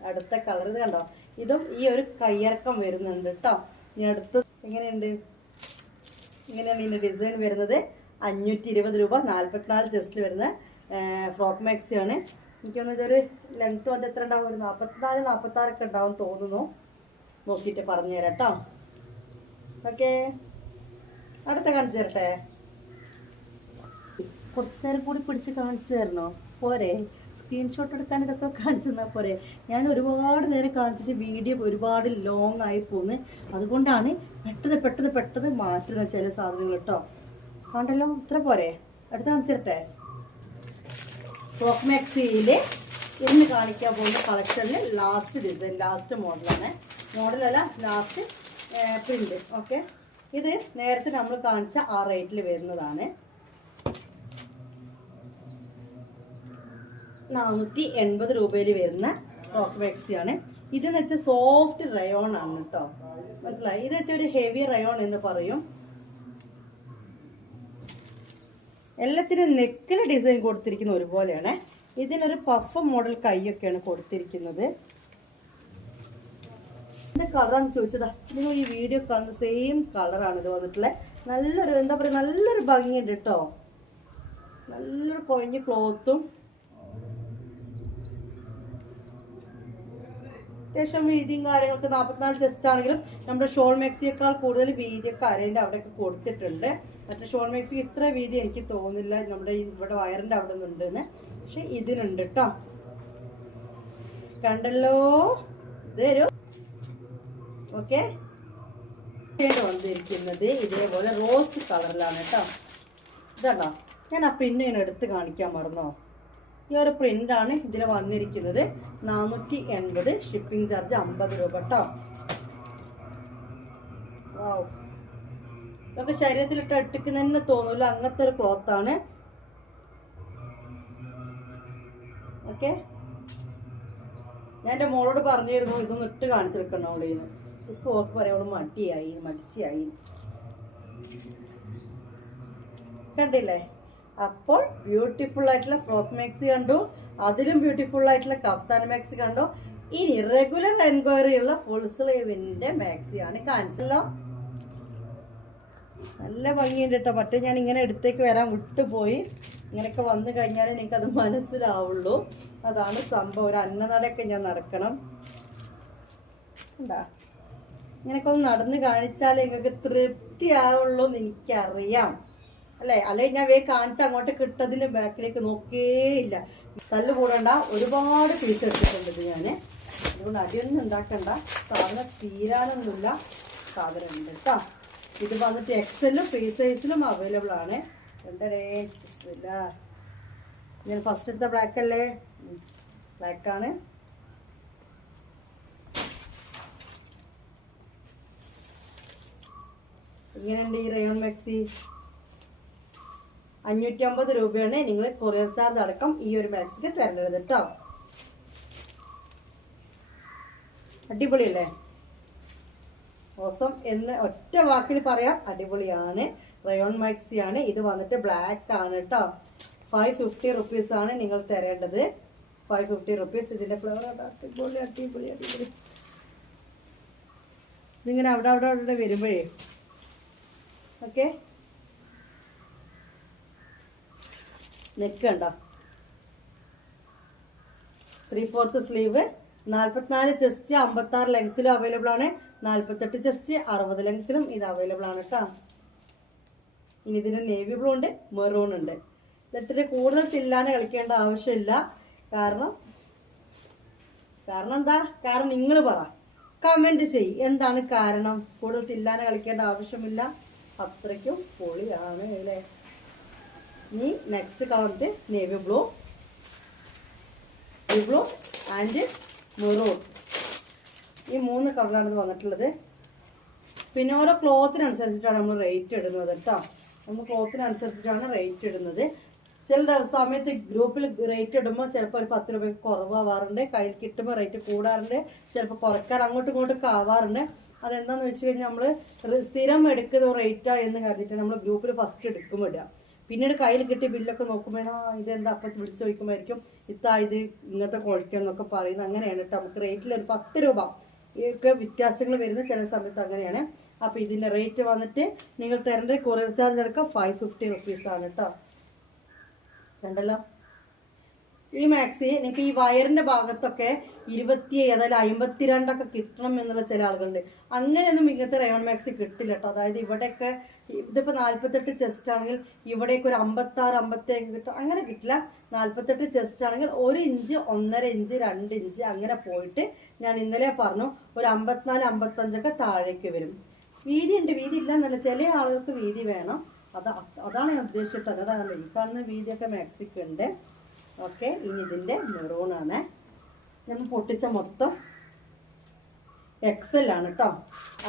അടുത്ത കളർ ഇത് കണ്ടോ, ഇതും ഈ ഒരു കയ്യിറക്കം വരുന്നുണ്ട് കേട്ടോ. ഇനി അടുത്ത് എങ്ങനെയുണ്ട്, ഇങ്ങനെയാണ് ഇതിൻ്റെ ഡിസൈൻ വരുന്നത്. 520 രൂപ, 44 ചെസ്റ്റിൽ വരുന്ന ഫ്രോക്ക് മാക്സിയാണ്. എനിക്കൊന്ന് ഇതൊരു ലെങ്ത് വന്ന് എത്ര ഉണ്ടാവും, ഒരു 44 46 ഉണ്ടാവും തോന്നുന്നു. നോക്കിയിട്ട് പറഞ്ഞു തരാം കേട്ടോ. ഓക്കെ, അടുത്ത കാണിച്ചു തരട്ടെ. കുറച്ച് നേരം കൂടി പിടിച്ച് കാണിച്ചു തരണോ? പോരെ, സ്ക്രീൻഷോട്ട് എടുക്കാൻ ഇതൊക്കെ കാണിച്ചു തന്നാൽ പോരെ? ഞാൻ ഒരുപാട് നേരം കാണിച്ചിട്ട് വീഡിയോ ഒരുപാട് ലോങ് ആയി പോകുന്നു. അതുകൊണ്ടാണ് പെട്ടെന്ന് മാറ്റുന്ന ചില സാധനങ്ങൾ കേട്ടോ. കണ്ടല്ലോ, ഇത്ര പോരെ? അടുത്ത കാണിച്ചു തരട്ടെ. ഫ്രോക്ക് മാക്സിയിൽ ഇന്ന് കാണിക്കാൻ പോകുന്ന കളക്ഷനിൽ ലാസ്റ്റ് ഡിസൈൻ, ലാസ്റ്റ് മോഡലാണ്. മോഡലല്ല, ലാസ്റ്റ് പ്രിന്റ്. ഓക്കെ, ഇത് നേരത്തെ നമ്മൾ കാണിച്ച ആ റേറ്റിൽ വരുന്നതാണ്. 480 രൂപയിൽ വരുന്ന ഫ്രോക്ക് മാക്സിയാണ്. ഇതെന്ന് വെച്ചാൽ സോഫ്റ്റ് റയോൺ ആണ് കേട്ടോ, മനസ്സിലായി? ഇത് വെച്ചാൽ ഒരു ഹെവി റയോൺ എന്ന് പറയും. എല്ലാത്തിനും നെക്കിന് ഡിസൈൻ കൊടുത്തിരിക്കുന്ന ഒരുപോലെയാണ്. ഇതിനൊരു പഫ് മോഡൽ കൈയൊക്കെയാണ് കൊടുത്തിരിക്കുന്നത്. എന്താ കളറാന്ന് ചോദിച്ചതാ, നിങ്ങൾ ഈ വീഡിയോ കാണുന്ന സെയിം കളറാണ് ഇത് വന്നിട്ടുള്ളത്. നല്ലൊരു എന്താ പറയുക, നല്ലൊരു ഭംഗിയുണ്ട് കേട്ടോ. നല്ലൊരു കൊഴിഞ്ഞ ക്ലോത്തും അത്യാവശ്യം വീതിയും കാര്യങ്ങളൊക്കെ 44 ചെസ്റ്റ് ആണെങ്കിലും നമ്മുടെ ഷോൾ മാക്സിയേക്കാൾ കൂടുതൽ വീതിയൊക്കെ അരേൻ്റെ അവിടെയൊക്കെ കൊടുത്തിട്ടുണ്ട്. മറ്റേ ഷോൾ മാക്സി ഇത്ര വീതി എനിക്ക് തോന്നുന്നില്ല നമ്മുടെ ഇവിടെ വയറിൻ്റെ അവിടെ നിന്നുണ്ടെന്ന്, പക്ഷെ ഇതിനുണ്ട് കേട്ടോ. കണ്ടല്ലോ, ഇതൊരു ഓക്കെ വന്നിരിക്കുന്നത് ഇതേപോലെ റോസ് കളറിലാണ് കേട്ടോ. ഇതാണോ, ഞാൻ ആ പ്രിന്റ് എടുത്ത് കാണിക്കാൻ മറന്നോ? ഈ ഒരു പ്രിന്റാണ് ഇതിൽ വന്നിരിക്കുന്നത്. 480, ഷിപ്പിംഗ് ചാർജ് 50 രൂപ കേട്ടോ. ഇതൊക്കെ ശരീരത്തിലിട്ട് ഇട്ടിക്കുന്ന തന്നെ തോന്നൂല, അങ്ങനത്തെ ഒരു ക്ലോത്താണ്. ഓക്കെ, ഞാൻ എൻ്റെ മോളോട് പറഞ്ഞിരുന്നു ഇതൊന്ന് ഇട്ട് കാണിച്ചെടുക്കണോളേന്ന്. ഇപ്പൊ ഓക്ക് പറയുള്ളൂ മടിച്ചായി. കണ്ടില്ലേ? അപ്പോൾ ബ്യൂട്ടിഫുൾ ആയിട്ടുള്ള ഫ്രോക്ക് മാക്സി കണ്ടു, അതിലും ബ്യൂട്ടിഫുൾ ആയിട്ടുള്ള കഫ്താൻ മാക്സി കണ്ടു. ഇനി റെഗുലർ എൻക്വയറി ഉള്ള ഫുൾ സ്ലീവിന്റെ മാക്സിയാണ് കാണിച്ചല്ലോ. നല്ല ഭംഗിയുണ്ട് കേട്ടോ. മറ്റേ ഞാൻ ഇങ്ങനെ എടുത്തേക്ക് വരാൻ വിട്ടുപോയി. ഇങ്ങനെയൊക്കെ വന്നു കഴിഞ്ഞാലേ എനിക്കത് മനസ്സിലാവുള്ളൂ. അതാണ് സംഭവം. ഒരു അന്നനടയൊക്കെ ഞാൻ നടക്കണം. എന്താ ഇങ്ങനെയൊക്കെ ഒന്ന് നടന്ന് കാണിച്ചാലേ നിങ്ങൾക്ക് തൃപ്തിയാവുള്ളൂ എന്ന് എനിക്കറിയാം, അല്ലേ? അല്ലെങ്കിൽ ഞാൻ കാണിച്ച് അങ്ങോട്ട് കിട്ടതിന് ബാക്കിലേക്ക് നോക്കേയില്ല. തല്ല് കൂടണ്ട, ഒരുപാട് പീസ് എടുത്തിട്ടുണ്ട് ഞാൻ. അതുകൊണ്ട് അടിയൊന്നും ഉണ്ടാക്കണ്ട, സാധനം തീരാനൊന്നുമില്ല, സാധനം ഉണ്ട് കേട്ടോ. ഇത് വന്നിട്ട് എക്സലും ഫ്രീ സൈസിലും അവൈലബിൾ ആണ്. ഞാൻ ഫസ്റ്റ് എടുത്ത ബ്ലാക്ക് അല്ലേ? ബ്ലാക്കാണ്. ഇങ്ങനെയുണ്ട് ഈ റയോൺ മാക്സി. 550 രൂപയാണ് നിങ്ങൾ കൊറിയർ ചാർജ് അടക്കം ഈ ഒരു മാക്സിക്ക് തരേണ്ടത് കേട്ടോ. അടിപൊളിയല്ലേ? ഓസം എന്ന് ഒറ്റ വാക്കിൽ പറയാം, അടിപൊളിയാണ്. റയോൺ മാക്സിയാണ്. ഇത് വന്നിട്ട് ബ്ലാക്ക് ആണ് കേട്ടോ. 550 റുപ്പീസ് ആണ് നിങ്ങൾ തരേണ്ടത്. 550 റുപ്പീസ്. ഇതിന്റെ ഫ്ലവർ അടിപൊളി അടിപൊളി അടിപൊളി. ഇതിങ്ങനെ അവിടെ വരുമ്പോഴേ ഓക്കെ. നെക്ക് കണ്ടോ, 3/4 സ്ലീവ്, 44 ചെസ്റ്റ്, 56 ലെങ്ത്തിലും അവൈലബിൾ ആണ്. 48 ചെസ്റ്റ്, 60 ലെങ്ത്തിലും ഇത് അവൈലബിൾ ആണ് കേട്ടോ. ഇനി ഇതിന് നേവി ബ്ലൂ ഉണ്ട്, മെറൂൺ ഉണ്ട്. ഇതിട്ട് കൂടുതൽ തില്ലാനെ കളിക്കേണ്ട ആവശ്യമില്ല. കാരണം എന്താ? കാരണം നിങ്ങൾ പറ, കമൻറ്റ് ചെയ്യ്, എന്താണ് കാരണം? കൂടുതൽ തില്ലാനെ കളിക്കേണ്ട ആവശ്യമില്ല, അത്രയ്ക്കും പൊളിയാണ് അല്ലേ? ഇനി next colour navy blue and maroon. ഈ 3 കളറാണ് ഇത് വന്നിട്ടുള്ളത്. പിന്നെ ഓരോ ക്ലോത്തിനനുസരിച്ചിട്ടാണ് നമ്മൾ റേറ്റ് ഇടുന്നത് കേട്ടോ. നമ്മൾ ക്ലോത്തിനനുസരിച്ചിട്ടാണ് റേറ്റ് ഇടുന്നത്. ചില സമയത്ത് ഗ്രൂപ്പിൽ റേറ്റ് ഇടുമ്പോൾ ചിലപ്പോൾ ഒരു 10 രൂപയ്ക്ക് കുറവാവാറുണ്ട്, കയ്യിൽ കിട്ടുമ്പോൾ റേറ്റ് കൂടാറുണ്ട്, ചിലപ്പോൾ കുറയ്ക്കാൻ അങ്ങോട്ടും ഇങ്ങോട്ടൊക്കെ ആവാറുണ്ട്. അതെന്താണെന്ന് വെച്ച് കഴിഞ്ഞാൽ നമ്മൾ സ്ഥിരം എടുക്കുന്ന റേറ്റാ എന്ന് കരുതിയിട്ട് നമ്മൾ ഗ്രൂപ്പിൽ ഫസ്റ്റ് എടുക്കുമ്പോൾ ഇടുക. പിന്നീട് കയ്യിൽ കിട്ടിയ ബില്ലൊക്കെ നോക്കുമ്പോൾ ഇതെന്താ അപ്പം വിളിച്ച് ചോദിക്കുമ്പോഴായിരിക്കും ഇത് ഇങ്ങനത്തെ ക്വാളിറ്റി എന്നൊക്കെ പറയുന്നത്. അങ്ങനെയാണ് കേട്ടോ. നമുക്ക് റേറ്റിൽ ഒരു 10 രൂപ ഒക്കെ വ്യത്യാസങ്ങൾ വരുന്ന ചില സമയത്ത് അങ്ങനെയാണ്. അപ്പോൾ ഇതിൻ്റെ റേറ്റ് വന്നിട്ട് നിങ്ങൾ തരേണ്ട കൊറിയർ ചാർജ് അടക്കം 550 റുപ്പീസാണ് കേട്ടോ. കണ്ടല്ലോ, ഈ മാക്സി നിങ്ങൾക്ക് ഈ വയറിന്റെ ഭാഗത്തൊക്കെ 27 അതായത് 52 കിട്ടണം എന്നുള്ള ചില ആളുകളുണ്ട്. അങ്ങനെയൊന്നും ഇങ്ങനത്തെ റയോൺ മാക്സി കിട്ടില്ല കേട്ടോ. അതായത് ഇവിടെയൊക്കെ ഇതിപ്പോൾ 48 ചെസ്റ്റ് ആണെങ്കിൽ ഇവിടേക്ക് ഒരു 56, 57 കിട്ടും. അങ്ങനെ കിട്ടില്ല. 48 ചെസ്റ്റ് ആണെങ്കിൽ 1 ഇഞ്ച്, 1.5 ഇഞ്ച്, 2 ഇഞ്ച് അങ്ങനെ പോയിട്ട് ഞാൻ ഇന്നലെ പറഞ്ഞു ഒരു 54, 55 താഴേക്ക് വരും. വീതി ഉണ്ട്, വീതി ഇല്ല എന്നല്ല, ചില ആളുകൾക്ക് വീതി വേണം. അതാണ് ഞാൻ ഉദ്ദേശിച്ചിട്ടത്. അതാണ് ഈ കാണുന്ന വീതിയൊക്കെ മാക്സിക്ക് ഉണ്ട്. ഓക്കെ, ഇനി ഇതിൻ്റെ മെറൂണാണ്. ഞാൻ പൊട്ടിച്ച മൊത്തം XL ആണ് കേട്ടോ.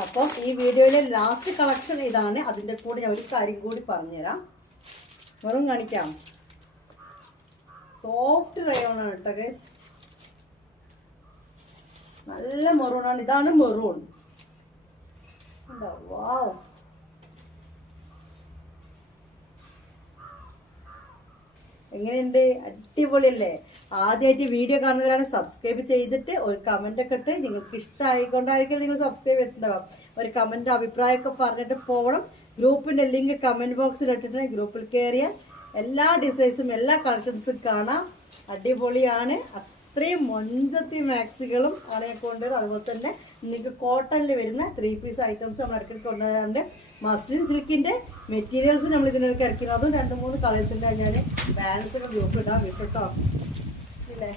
അപ്പോൾ ഈ വീഡിയോയിലെ ലാസ്റ്റ് കളക്ഷൻ ഇതാണ്. അതിൻ്റെ കൂടെ ഞാൻ ഒരു കാര്യം കൂടി പറഞ്ഞുതരാം. മെറൂൺ കാണിക്കാം. സോഫ്റ്റ് റയോണാണ് കേട്ടോ ഗൈസ്. നല്ല മെറൂണാണ്. ഇതാണ് മെറൂൺ. വാവ്, എങ്ങനെയുണ്ട്? അടിപൊളിയല്ലേ? ആദ്യമായിട്ട് വീഡിയോ കാണുന്നവരാണ് സബ്സ്ക്രൈബ് ചെയ്തിട്ട് ഒരു കമന്റ് ഒക്കെ ഇട്ട്, നിങ്ങൾക്ക് ഇഷ്ടമായിക്കൊണ്ടായിരിക്കും നിങ്ങൾ സബ്സ്ക്രൈബ് ചെയ്തിട്ടുണ്ടാവാം. ഒരു കമന്റ് അഭിപ്രായമൊക്കെ പറഞ്ഞിട്ട് പോകണം. ഗ്രൂപ്പിന്റെ ലിങ്ക് കമന്റ് ബോക്സിൽ ഇട്ടിട്ട് ഗ്രൂപ്പിൽ കയറിയാൽ എല്ലാ ഡിസൈൻസും എല്ലാ കളക്ഷൻസും കാണാം. അടിപൊളിയാണ്. അത്രയും മൊഞ്ചത്തി മാക്സികളും ആണ് ഞാൻ കൊണ്ടുവരുന്നത്. അതുപോലെ തന്നെ നിങ്ങൾക്ക് കോട്ടണിൽ വരുന്ന 3 പീസ് ഐറ്റംസ് നമ്മൾ ഇടയ്ക്കിടയ്ക്ക് കൊണ്ടുവരാറുണ്ട്. മസ്ലിൻ സിൽക്കിൻ്റെ മെറ്റീരിയൽസ് നമ്മൾ ഇതിനൊക്കെ ഇറക്കുന്നത്. അതും 2-3 കളേഴ്സിൻ്റെ ഞാൻ ബാലൻസ് ഒക്കെ ഗ്രൂപ്പിടാം. വിട്ടോ ഇല്ലേ?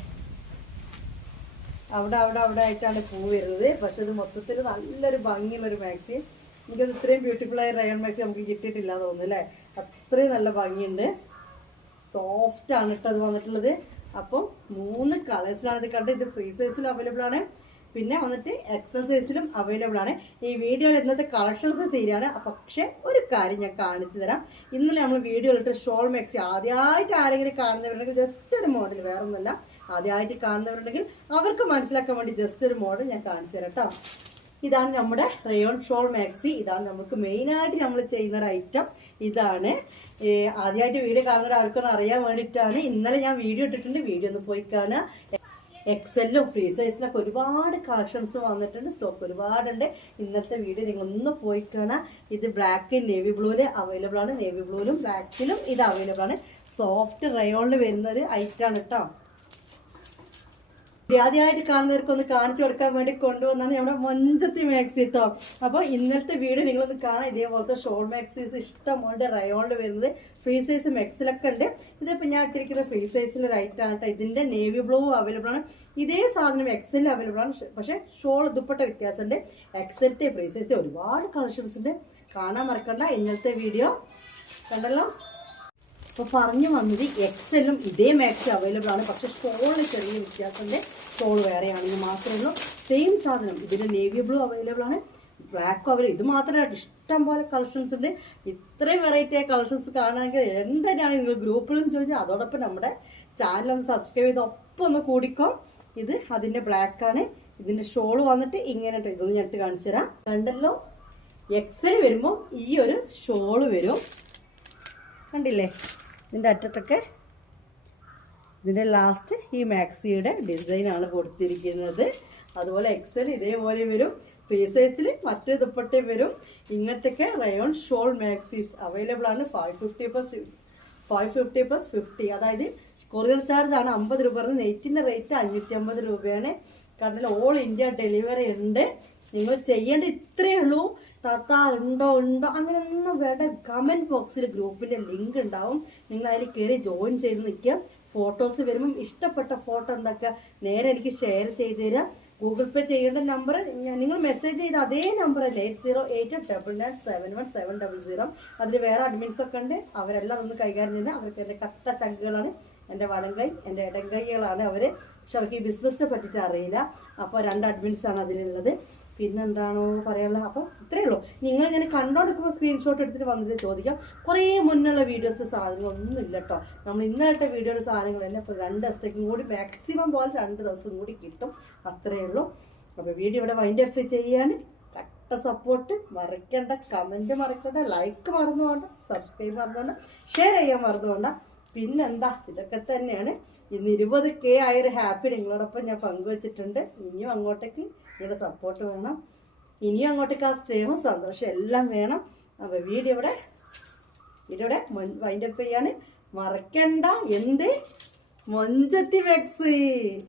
അവിടെ ആയിട്ടാണ് പൂ വരുന്നത്. പക്ഷെ ഇത് മൊത്തത്തിൽ നല്ലൊരു ഭംഗിയുള്ളൊരു മാക്സി. എനിക്കത് ഇത്രയും ബ്യൂട്ടിഫുൾ ആയ റയോൺ മാക്സി നമുക്ക് കിട്ടിയിട്ടില്ല തോന്നുന്നു അല്ലേ? അത്രയും നല്ല ഭംഗിയുണ്ട്. സോഫ്റ്റ് ആണ് കേട്ടോ അത് വന്നിട്ടുള്ളത്. അപ്പോൾ 3 കളേഴ്സിലാണ് ഇത് കണ്ടത്. ഇത് ഫ്രീ സൈസിൽ അവൈലബിൾ ആണ്, പിന്നെ വന്നിട്ട് XL സൈസിലും അവൈലബിൾ ആണ്. ഈ വീഡിയോയിൽ ഇന്നത്തെ കളക്ഷൻസ് തീരാണ്. പക്ഷേ ഒരു കാര്യം ഞാൻ കാണിച്ചു തരാം. ഇന്നലെ നമ്മൾ വീഡിയോയിലിട്ട് ഷോൾ മാക്സി ആദ്യമായിട്ട് ആരെങ്കിലും കാണുന്നവരുണ്ടെങ്കിൽ ജസ്റ്റ് ഒരു മോഡൽ, വേറെ ഒന്നുമല്ല, ആദ്യമായിട്ട് കാണുന്നവരുണ്ടെങ്കിൽ അവർക്ക് മനസ്സിലാക്കാൻ വേണ്ടി ജസ്റ്റ് ഒരു മോഡൽ ഞാൻ കാണിച്ചു തരാം കേട്ടോ. ഇതാണ് നമ്മുടെ റയോൺ ഷോൾ മാക്സി. ഇതാണ് നമുക്ക് മെയിനായിട്ട് നമ്മൾ ചെയ്യുന്ന ഒരു ഐറ്റം. ഇതാണ് ആദ്യമായിട്ട് വീഡിയോ കാണുന്നവർ ആർക്കൊന്നും അറിയാൻ വേണ്ടിയിട്ടാണ് ഇന്നലെ ഞാൻ വീഡിയോ ഇട്ടിട്ടുണ്ട്. വീഡിയോ ഒന്ന് പോയി കാണുക. XLലും ഫ്രീ സൈസിലൊക്കെ ഒരുപാട് കളക്ഷൻസ് വന്നിട്ടുണ്ട്. സ്റ്റോക്ക് ഒരുപാടുണ്ട്. ഇന്നത്തെ വീഡിയോ നിങ്ങളൊന്ന് പോയി കാണുക. ഇത് ബ്ലാക്ക് നേവി ബ്ലൂവിൽ അവൈലബിൾ ആണ്. നേവി ബ്ലൂവിലും ബ്ലാക്കിലും ഇത് അവൈലബിൾ ആണ്. സോഫ്റ്റ് റയോണിൽ വരുന്ന ഒരു ഐറ്റമാണ് കേട്ടോ. ആദ്യമായിട്ട് കാണുന്നവർക്കൊന്ന് കാണിച്ചു കൊടുക്കാൻ വേണ്ടി കൊണ്ടുവന്നാണ് നമ്മുടെ മൊഞ്ചത്തി മാക്സി കേട്ടോ. അപ്പോൾ ഇന്നത്തെ വീഡിയോ നിങ്ങളൊന്ന് കാണാം. ഇതേപോലത്തെ ഷോൾ മാക്സീസ് ഇഷ്ടമുണ്ട് റയോണിൽ വരുന്നത്. ഫ്രീ സൈസും എക്സിലൊക്കെ ഉണ്ട്. ഇതിപ്പോൾ ഞാൻ ഇട്ടിരിക്കുന്ന ഫ്രീ സൈസിലൊരു ഐറ്റമാണ് കേട്ടോ. ഇതിൻ്റെ നേവി ബ്ലൂ അവൈലബിൾ ആണ്. ഇതേ സാധനം XL അവൈലബിൾ ആണ്. പക്ഷേ ഷോൾ ദുപ്പട്ട വ്യത്യാസമുണ്ട്. XLത്തെ ഫ്രീ സൈസത്തെ ഒരുപാട് കളക്ഷൻസ് ഉണ്ട്. കാണാൻ മറക്കണ്ട ഇന്നത്തെ വീഡിയോ. കണ്ടല്ലോ? അപ്പോൾ പറഞ്ഞു വന്നത് XLലും ഇതേ മാക്സി അവൈലബിൾ ആണ്. പക്ഷെ ഷോളിന് ചെറിയ വ്യത്യാസമുണ്ട്. ഷോൾ വേറെയാണെങ്കിൽ മാത്രമേ ഉള്ളൂ. സെയിം സാധനം ഇതിൻ്റെ നേവി ബ്ലൂ അവൈലബിൾ ആണ്, ബ്ലാക്ക് അവൈലബിൾ. ഇത് മാത്രമായിട്ട് ഇഷ്ടം പോലെ കളക്ഷൻസ് ഉണ്ട്. ഇത്രയും വെറൈറ്റി ആയ കളക്ഷൻസ് കാണാമെങ്കിൽ എന്തായാലും നിങ്ങൾ ഗ്രൂപ്പിലും ചോദിച്ചാൽ അതോടൊപ്പം നമ്മുടെ ചാനലൊന്ന് സബ്സ്ക്രൈബ് ചെയ്ത് ഒപ്പം ഒന്ന് കൂടിക്കോ. ഇത് അതിൻ്റെ ബ്ലാക്കാണ്. ഇതിൻ്റെ ഷോൾ വന്നിട്ട് ഇങ്ങനെ ഇതൊന്ന് ഞാൻ കാണിച്ചു തരാം. കണ്ടല്ലോ? XL വരുമ്പോൾ ഈ ഒരു ഷോള് വരും. കണ്ടില്ലേ? ഇതിൻ്റെ അറ്റത്തൊക്കെ ഇതിൻ്റെ ലാസ്റ്റ് ഈ മാക്സിയുടെ ഡിസൈനാണ് കൊടുത്തിരിക്കുന്നത്. അതുപോലെ XL ഇതേപോലെ വരും. ഫ്രീ സൈസിൽ മറ്റേ ദുപ്പട്ടയും വരും. ഇങ്ങനത്തെയൊക്കെ റയോൺ ഷോൾ മാക്സീസ് അവൈലബിൾ ആണ്. 550 + 50, അതായത് കൊറിയർ ചാർജ് ആണ് 50 രൂപ. നെറ്റിൻ്റെ റേറ്റ് 550 രൂപയാണ്. കാരണം ഓൾ ഇന്ത്യ ഡെലിവറി ഉണ്ട്. നിങ്ങൾ ചെയ്യേണ്ട ഇത്രയേ ഉള്ളൂ. ഉണ്ടോ അങ്ങനെയൊന്നും വേണ്ട. കമൻറ്റ് ബോക്സിൽ ഗ്രൂപ്പിൻ്റെ ലിങ്ക് ഉണ്ടാവും. നിങ്ങൾ അതിൽ കയറി ജോയിൻ ചെയ്ത് നിൽക്കുക. ഫോട്ടോസ് വരുമ്പം ഇഷ്ടപ്പെട്ട ഫോട്ടോ എന്തൊക്കെ നേരെ എനിക്ക് ഷെയർ ചെയ്ത് തരാം. ഗൂഗിൾ പേ ചെയ്യേണ്ട നമ്പർ നിങ്ങൾ മെസ്സേജ് ചെയ്ത അതേ നമ്പറല്ലേ 8089971700. അതിൽ വേറെ അഡ്മിൻസൊക്കെ ഉണ്ട്. അവരെല്ലാം ഒന്ന് കൈകാര്യം ചെയ്യുന്നത്. അവർക്ക് എൻ്റെ കട്ട ചങ്കുകളാണ്. എൻ്റെ വലങ്കൈ, എൻ്റെ ഇടങ്കൈകളാണ് അവർ. പക്ഷെ അവർക്ക് ഈ ബിസിനസ്സിനെ പറ്റിയിട്ട് അറിയില്ല. അപ്പോൾ 2 അഡ്മിൻസാണ് അതിലുള്ളത്. പിന്നെന്താണോ പറയാനുള്ളത്? അപ്പോൾ ഇത്രയേ ഉള്ളൂ. നിങ്ങൾ ഇങ്ങനെ കണ്ടോണ്ടിരിക്കുമ്പോൾ സ്ക്രീൻഷോട്ട് എടുത്തിട്ട് വന്നിട്ട് ചോദിക്കാം. കുറേ മുന്നുള്ള വീഡിയോസിൻ്റെ സാധനങ്ങളൊന്നും ഇല്ല കേട്ടോ. നമ്മൾ ഇന്നത്തെ വീഡിയോയുടെ സാധനങ്ങളെല്ലാം ഇപ്പോൾ 2 ദിവസത്തേക്കും കൂടി മാക്സിമം പോലെ 2 ദിവസം കൂടി കിട്ടും. അത്രയേ ഉള്ളൂ. അപ്പോൾ വീഡിയോ ഇവിടെ വൈൻഡ് അപ്പ് ചെയ്യാണ്. കട്ട സപ്പോർട്ട് മറക്കണ്ട. കമൻറ്റ് മറക്കണ്ട. ലൈക്ക് മറന്നു വേണ്ട. സബ്സ്ക്രൈബ് മറന്നു വേണ്ട. ഷെയർ ചെയ്യാൻ മറന്നു വേണ്ട. പിന്നെന്താ, ഇതൊക്കെ തന്നെയാണ്. ഇന്ന് 20K ആയൊരു ഹാപ്പി നിങ്ങളോടൊപ്പം ഞാൻ പങ്കുവച്ചിട്ടുണ്ട്. ഇനിയും അങ്ങോട്ടേക്ക് നിങ്ങളുടെ സപ്പോർട്ട് വേണം. ഇനിയും അങ്ങോട്ടേക്ക് ആ സ്നേഹവും സന്തോഷം എല്ലാം വേണം. അപ്പോൾ വീഡിയോ ഇവിടെ വൈൻഡ് അപ്പ് ചെയ്യാണ്. മറക്കണ്ട. എന്ത് മൊഞ്ചത്തി മാക്സി.